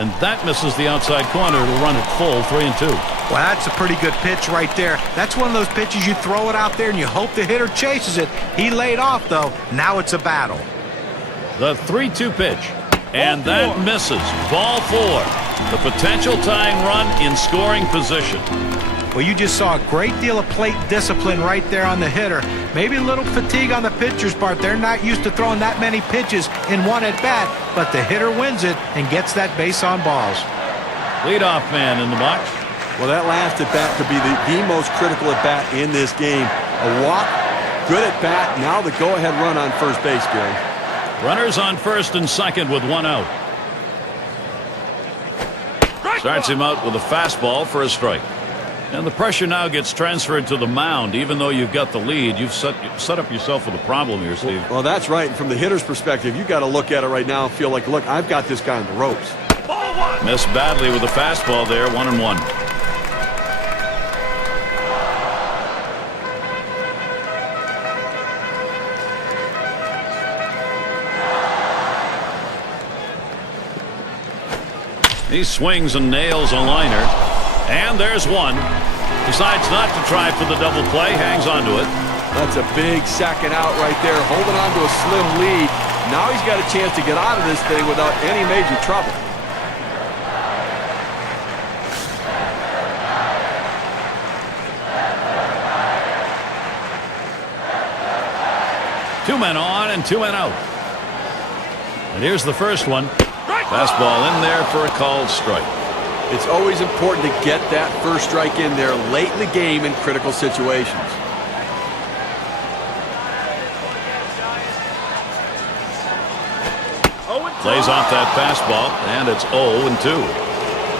And that misses the outside corner to run it full. 3-2. Well, that's a pretty good pitch right there. That's one of those pitches you throw it out there and you hope the hitter chases it. He laid off, though. Now it's a battle. The 3-2 pitch. And that misses. Ball 4. The potential tying run in scoring position. Well, you just saw a great deal of plate discipline right there on the hitter. Maybe a little fatigue on the pitcher's part. They're not used to throwing that many pitches in one at bat, but the hitter wins it and gets that base on balls. Leadoff man in the box. Well, that last at-bat could be the most critical at-bat in this game. A walk, good at-bat, now the go-ahead run on first base, Gary. Runners on first and second with one out. Starts him out with a fastball for a strike. And the pressure now gets transferred to the mound. Even though you've got the lead, you've set up yourself with a problem here, Steve. Well, that's right. And from the hitter's perspective, you've got to look at it right now and feel like, look, I've got this guy on the ropes. Missed badly with a fastball there, 1-1. He swings and nails a liner. And there's one. Decides not to try for the double play. Hangs on to it. That's a big second out right there. Holding on to a slim lead. Now he's got a chance to get out of this thing without any major trouble. Two men on and two men out. And here's the first one. Fastball in there for a called strike. It's always important to get that first strike in there late in the game in critical situations. Plays off that fastball, and it's 0-2.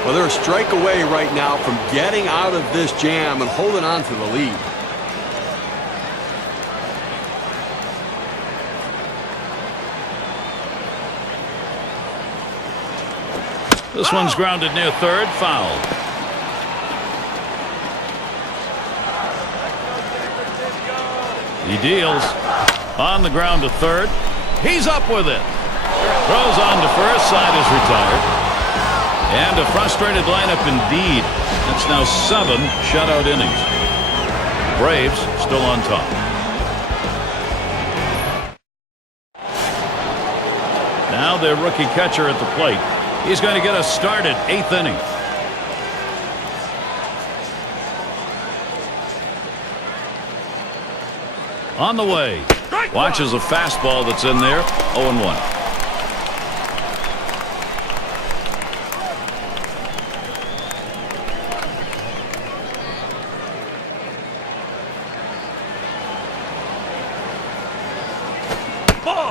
Well, they're a strike away right now from getting out of this jam and holding on to the lead. This one's grounded near third, foul. He deals on the ground to third. He's up with it. Throws on to first, side is retired. And a frustrated lineup indeed. That's now 7 shutout innings. Braves still on top. Now their rookie catcher at the plate. He's going to get us started, 8th inning. On the way. Watches a fastball that's in there, 0-1.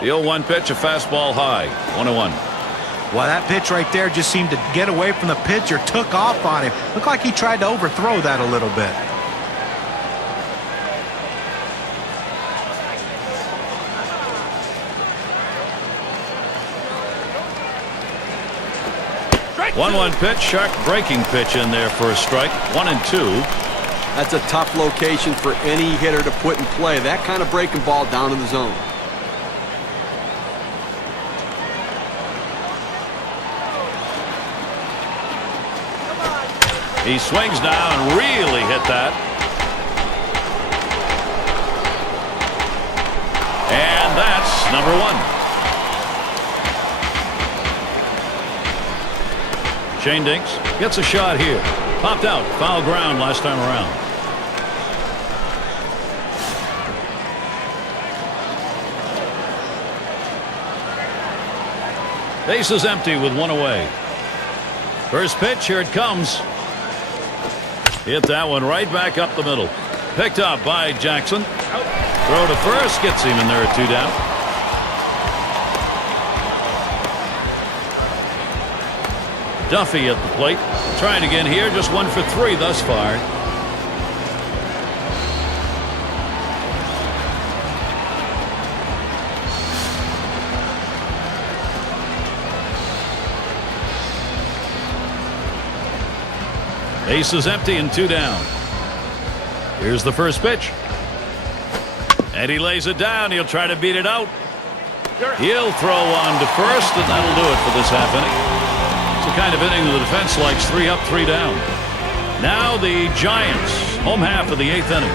The 0-1 pitch, a fastball high, 1-1. Well, that pitch right there just seemed to get away from the pitcher, took off on him. Looked like he tried to overthrow that a little bit. Strike 1-1 pitch, sharp breaking pitch in there for a strike, 1-2. That's a tough location for any hitter to put in play. That kind of breaking ball down in the zone. He swings now and really hit that. And that's number 1. Shane Dinks gets a shot here. Popped out. Foul ground last time around. Base is empty with one away. First pitch, here it comes. Hit that one right back up the middle. Picked up by Jackson. Throw to first, gets him in there at 2 down. Duffy at the plate. Trying again here, just 1 for 3 thus far. Base is empty and 2 down. Here's the first pitch. And he lays it down. He'll try to beat it out. He'll throw on to first, and that'll do it for this half inning. It's the kind of inning the defense likes, 3 up, 3 down. Now the Giants, home half of the 8th inning.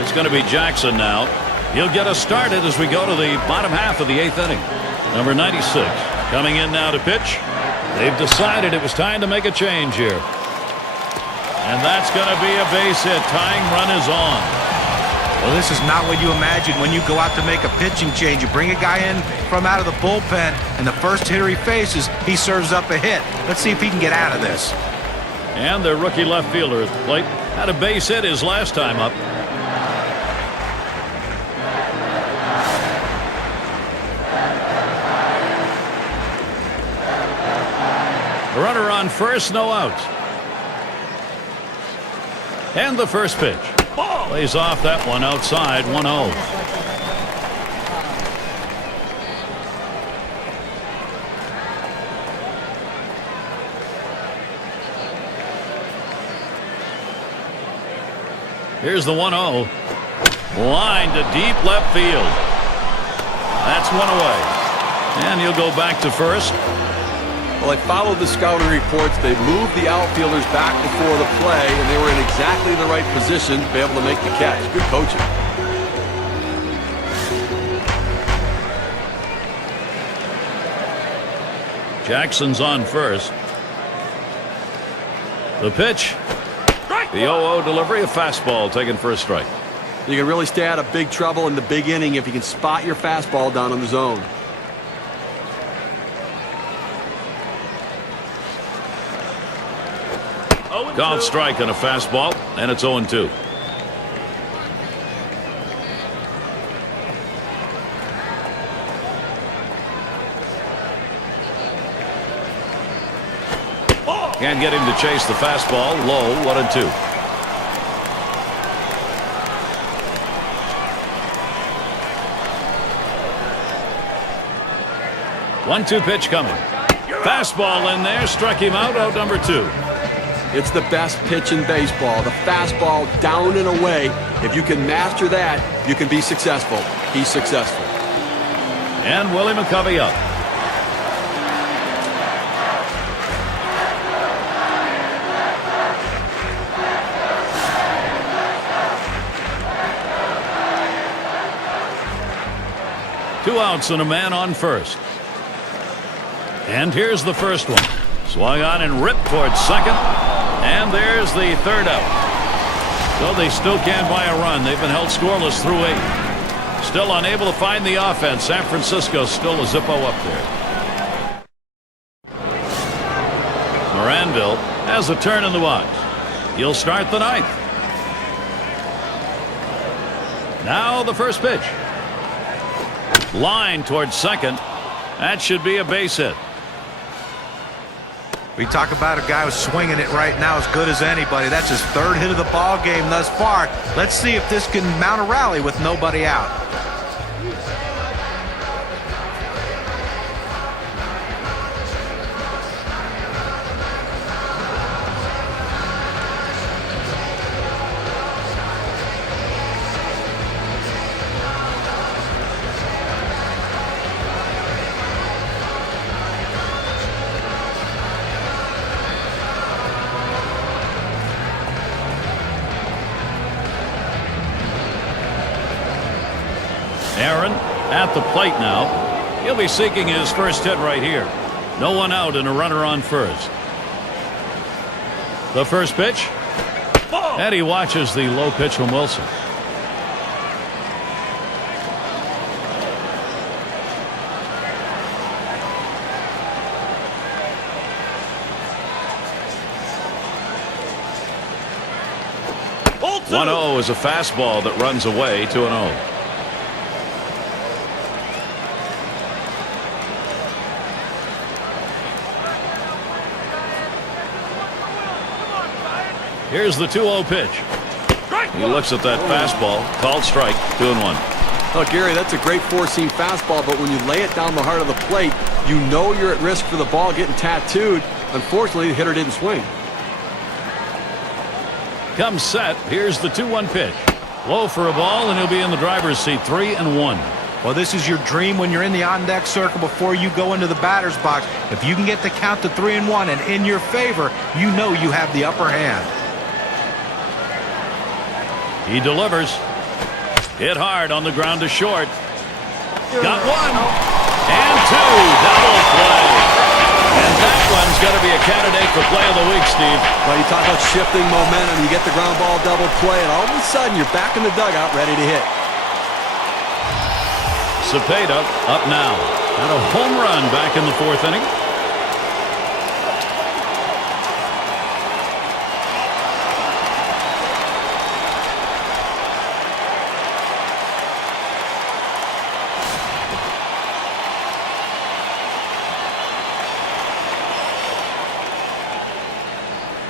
It's going to be Jackson now. He'll get us started as we go to the bottom half of the 8th inning. Number 96. Coming in now to pitch. They've decided it was time to make a change here. And that's going to be a base hit. Tying run is on. Well, this is not what you imagine when you go out to make a pitching change. You bring a guy in from out of the bullpen, and the first hitter he faces, he serves up a hit. Let's see if he can get out of this. And their rookie left fielder at the plate had a base hit his last time up. A runner on first, no outs. And the first pitch. Lays off that one outside, 1-0. Here's the 1-0. Line to deep left field. That's one away. And he'll go back to first. Well, they followed the scouting reports. They moved the outfielders back before the play, and they were in exactly the right position to be able to make the catch. Good coaching. Jackson's on first. The pitch. The 0-0 delivery, a fastball taken for a strike. You can really stay out of big trouble in the big inning if you can spot your fastball down in the zone. Called strike on a fastball, and it's 0-2. Can't get him to chase the fastball. Low, 1-2. One-two pitch coming. Fastball in there, struck him out number 2. It's the best pitch in baseball. The fastball down and away. If you can master that, you can be successful. He's successful. And Willie McCovey up. Two outs and a man on first. And here's the first one. Swung on and ripped towards second. And there's the third out. So they still can't buy a run. They've been held scoreless through 8. Still unable to find the offense. San Francisco still a Zippo up there. Moranville has a turn in the box. He'll start the 9th. Now the first pitch. Line towards second. That should be a base hit. We talk about a guy who's swinging it right now as good as anybody. That's his 3rd hit of the ball game thus far. Let's see if this can mount a rally with nobody out. Aaron at the plate now. He'll be seeking his first hit right here. No one out and a runner on first. The first pitch. And he watches the low pitch from Wilson. Oh, 1-0 is a fastball that runs away, 2-0. Here's the 2-0 pitch. He looks at that fastball. Called strike. 2-1. Oh, Gary, that's a great four-seam fastball, but when you lay it down the heart of the plate, you know you're at risk for the ball getting tattooed. Unfortunately, the hitter didn't swing. Comes set. Here's the 2-1 pitch. Low for a ball, and he'll be in the driver's seat. 3-1. Well, this is your dream when you're in the on-deck circle before you go into the batter's box. If you can get the count to 3-1 and in your favor, you know you have the upper hand. He delivers. Hit hard on the ground to short. Got one. And two. Double play. And that one's got to be a candidate for play of the week, Steve. Well, you talk about shifting momentum. You get the ground ball double play, and all of a sudden you're back in the dugout ready to hit. Cepeda up now. And a home run back in the fourth inning.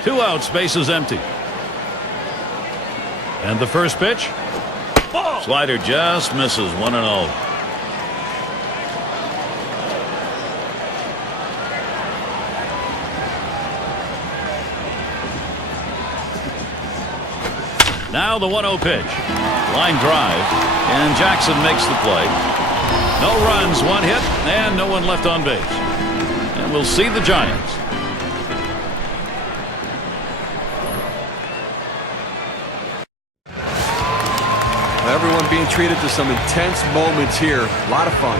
Two outs, bases empty. And the first pitch. Slider just misses, 1-0. Now the 1-0 pitch. Line drive. And Jackson makes the play. No runs, one hit, and no one left on base. And we'll see the Giants. Everyone being treated to some intense moments here. A lot of fun.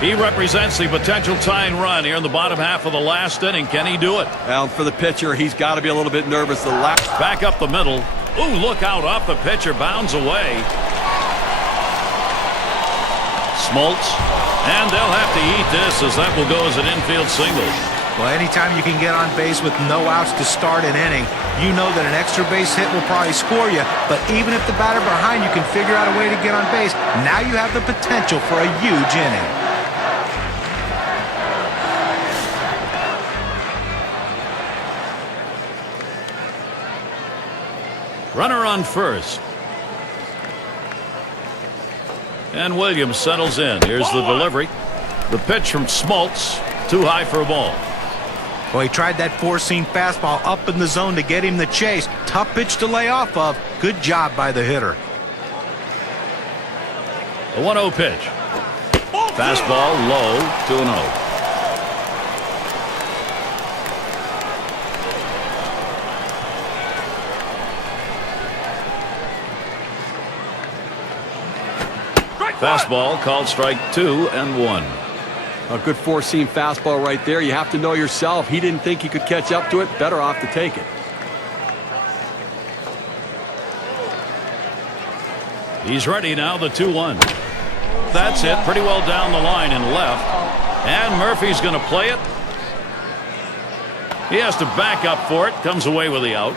He represents the potential tying run here in the bottom half of the last inning. Can he do it? Well, for the pitcher, he's got to be a little bit nervous. Back up the middle. Ooh, look out off the pitcher. Bounds away. Smoltz. And they'll have to eat this as that will go as an infield single. Well, anytime you can get on base with no outs to start an inning, you know that an extra base hit will probably score you. But even if the batter behind you can figure out a way to get on base, now you have the potential for a huge inning. Runner on first. And Williams settles in. Here's the delivery. The pitch from Smoltz. Too high for a ball. Well, he tried that four-seam fastball up in the zone to get him the chase. Tough pitch to lay off of. Good job by the hitter. A 1-0 pitch. Fastball low, 2-0. Fastball called strike 2-1. A good four-seam fastball right there. You have to know yourself. He didn't think he could catch up to it. Better off to take it. He's ready now, the 2-1. That's it. Pretty well down the line and left. And Murphy's going to play it. He has to back up for it. Comes away with the out.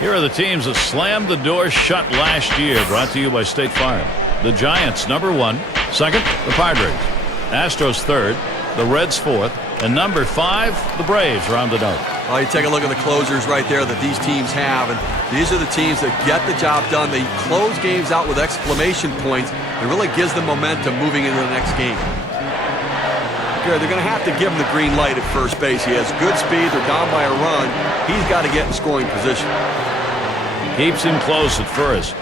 Here are the teams that slammed the door shut last year. Brought to you by State Farm. The Giants, number 1. Second, the Padres. Astros third, the Reds fourth, and number 5, the Braves rounded out. Well, you take a look at the closers right there that these teams have, and these are the teams that get the job done. They close games out with exclamation points. It really gives them momentum moving into the next game. They're going to have to give him the green light at first base. He has good speed. They're down by a run. He's got to get in scoring position. Keeps him close at first.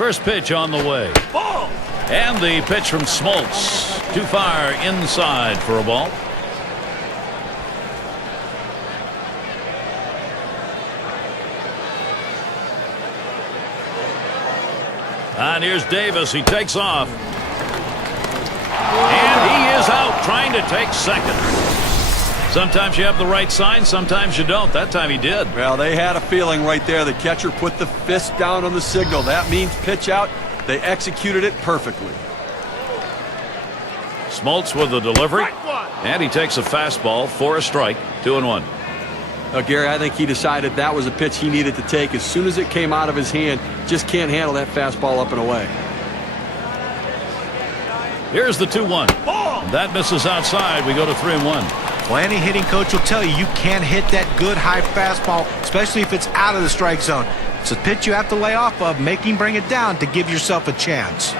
First pitch on the way. Ball! And the pitch from Smoltz. Too far inside for a ball. And here's Davis. He takes off. And he is out trying to take second. Sometimes you have the right sign, sometimes you don't. That time he did. Well, they had a feeling right there. The catcher put the fist down on the signal. That means pitch out. They executed it perfectly. Smoltz with the delivery. And he takes a fastball for a strike. 2-1. Now, Gary, I think he decided that was a pitch he needed to take as soon as it came out of his hand. Just can't handle that fastball up and away. Here's the 2-1. That misses outside. We go to 3-1. Well, any hitting coach will tell you you can't hit that good high fastball, especially if it's out of the strike zone. It's a pitch you have to lay off of, make him bring it down to give yourself a chance.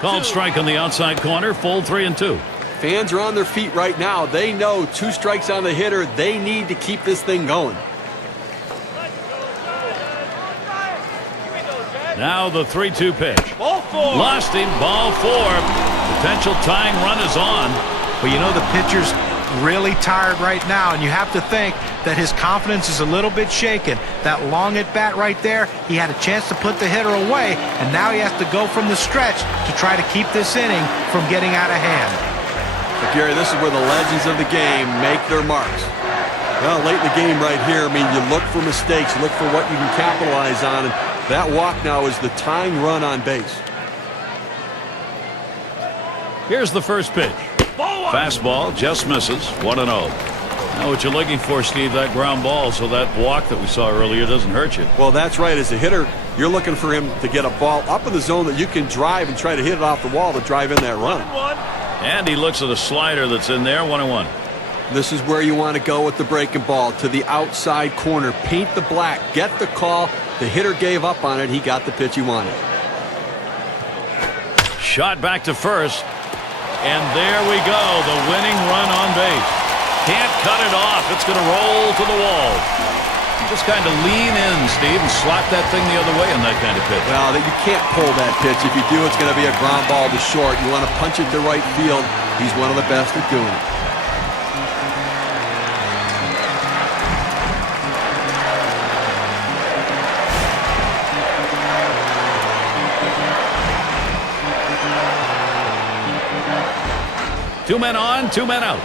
Called strike on the outside corner, full 3-2. Fans are on their feet right now. They know 2 strikes on the hitter. They need to keep this thing going. Now the 3-2 pitch. Lost him, ball 4. Potential tying run is on. Well, you know the pitcher's really tired right now, and you have to think that his confidence is a little bit shaken. That long at bat right there, he had a chance to put the hitter away, and now he has to go from the stretch to try to keep this inning from getting out of hand. But Gary, this is where the legends of the game make their marks. Well, late in the game right here, I mean, you look for mistakes, you look for what you can capitalize on, and that walk now is the tying run on base. Here's the first pitch. Fastball just misses. 1-0. Now what you're looking for, Steve, that ground ball, so that walk that we saw earlier doesn't hurt you. Well, that's right. As a hitter, you're looking for him to get a ball up in the zone that you can drive and try to hit it off the wall to drive in that run. And he looks at a slider that's in there. 1-1. This is where you want to go with the breaking ball, to the outside corner. Paint the black. Get the call. The hitter gave up on it. He got the pitch he wanted. Shot back to first. And there we go, the winning run on base. Can't cut it off. It's going to roll to the wall. Just kind of lean in, Steve, and slap that thing the other way in that kind of pitch. Well, you can't pull that pitch. If you do, it's going to be a ground ball to short. You want to punch it to right field. He's one of the best at doing it. Two men on, two men out.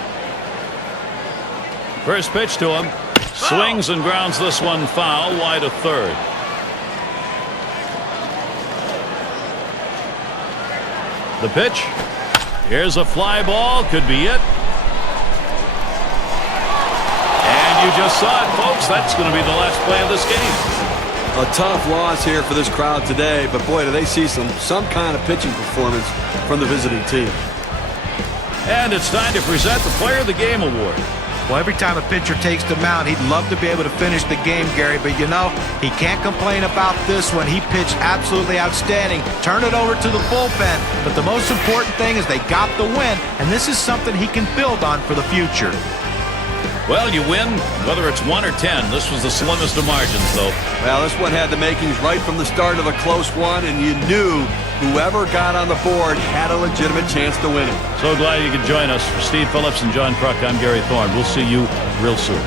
First pitch to him. Swings and grounds this one foul, wide of third. The pitch. Here's a fly ball. Could be it. And you just saw it, folks. That's going to be the last play of this game. A tough loss here for this crowd today, but boy, do they see some kind of pitching performance from the visiting team. And it's time to present the Player of the Game award. Well, every time a pitcher takes the mound, he'd love to be able to finish the game, Gary, but you know, he can't complain about this one. He pitched absolutely outstanding. Turn it over to the bullpen, but the most important thing is they got the win, and this is something he can build on for the future. Well, you win, whether it's 1 or 10. This was the slimmest of margins, though. Well, this one had the makings right from the start of a close one, and you knew whoever got on the board had a legitimate chance to win it. So glad you could join us. For Steve Phillips and John Kruk, I'm Gary Thorne. We'll see you real soon.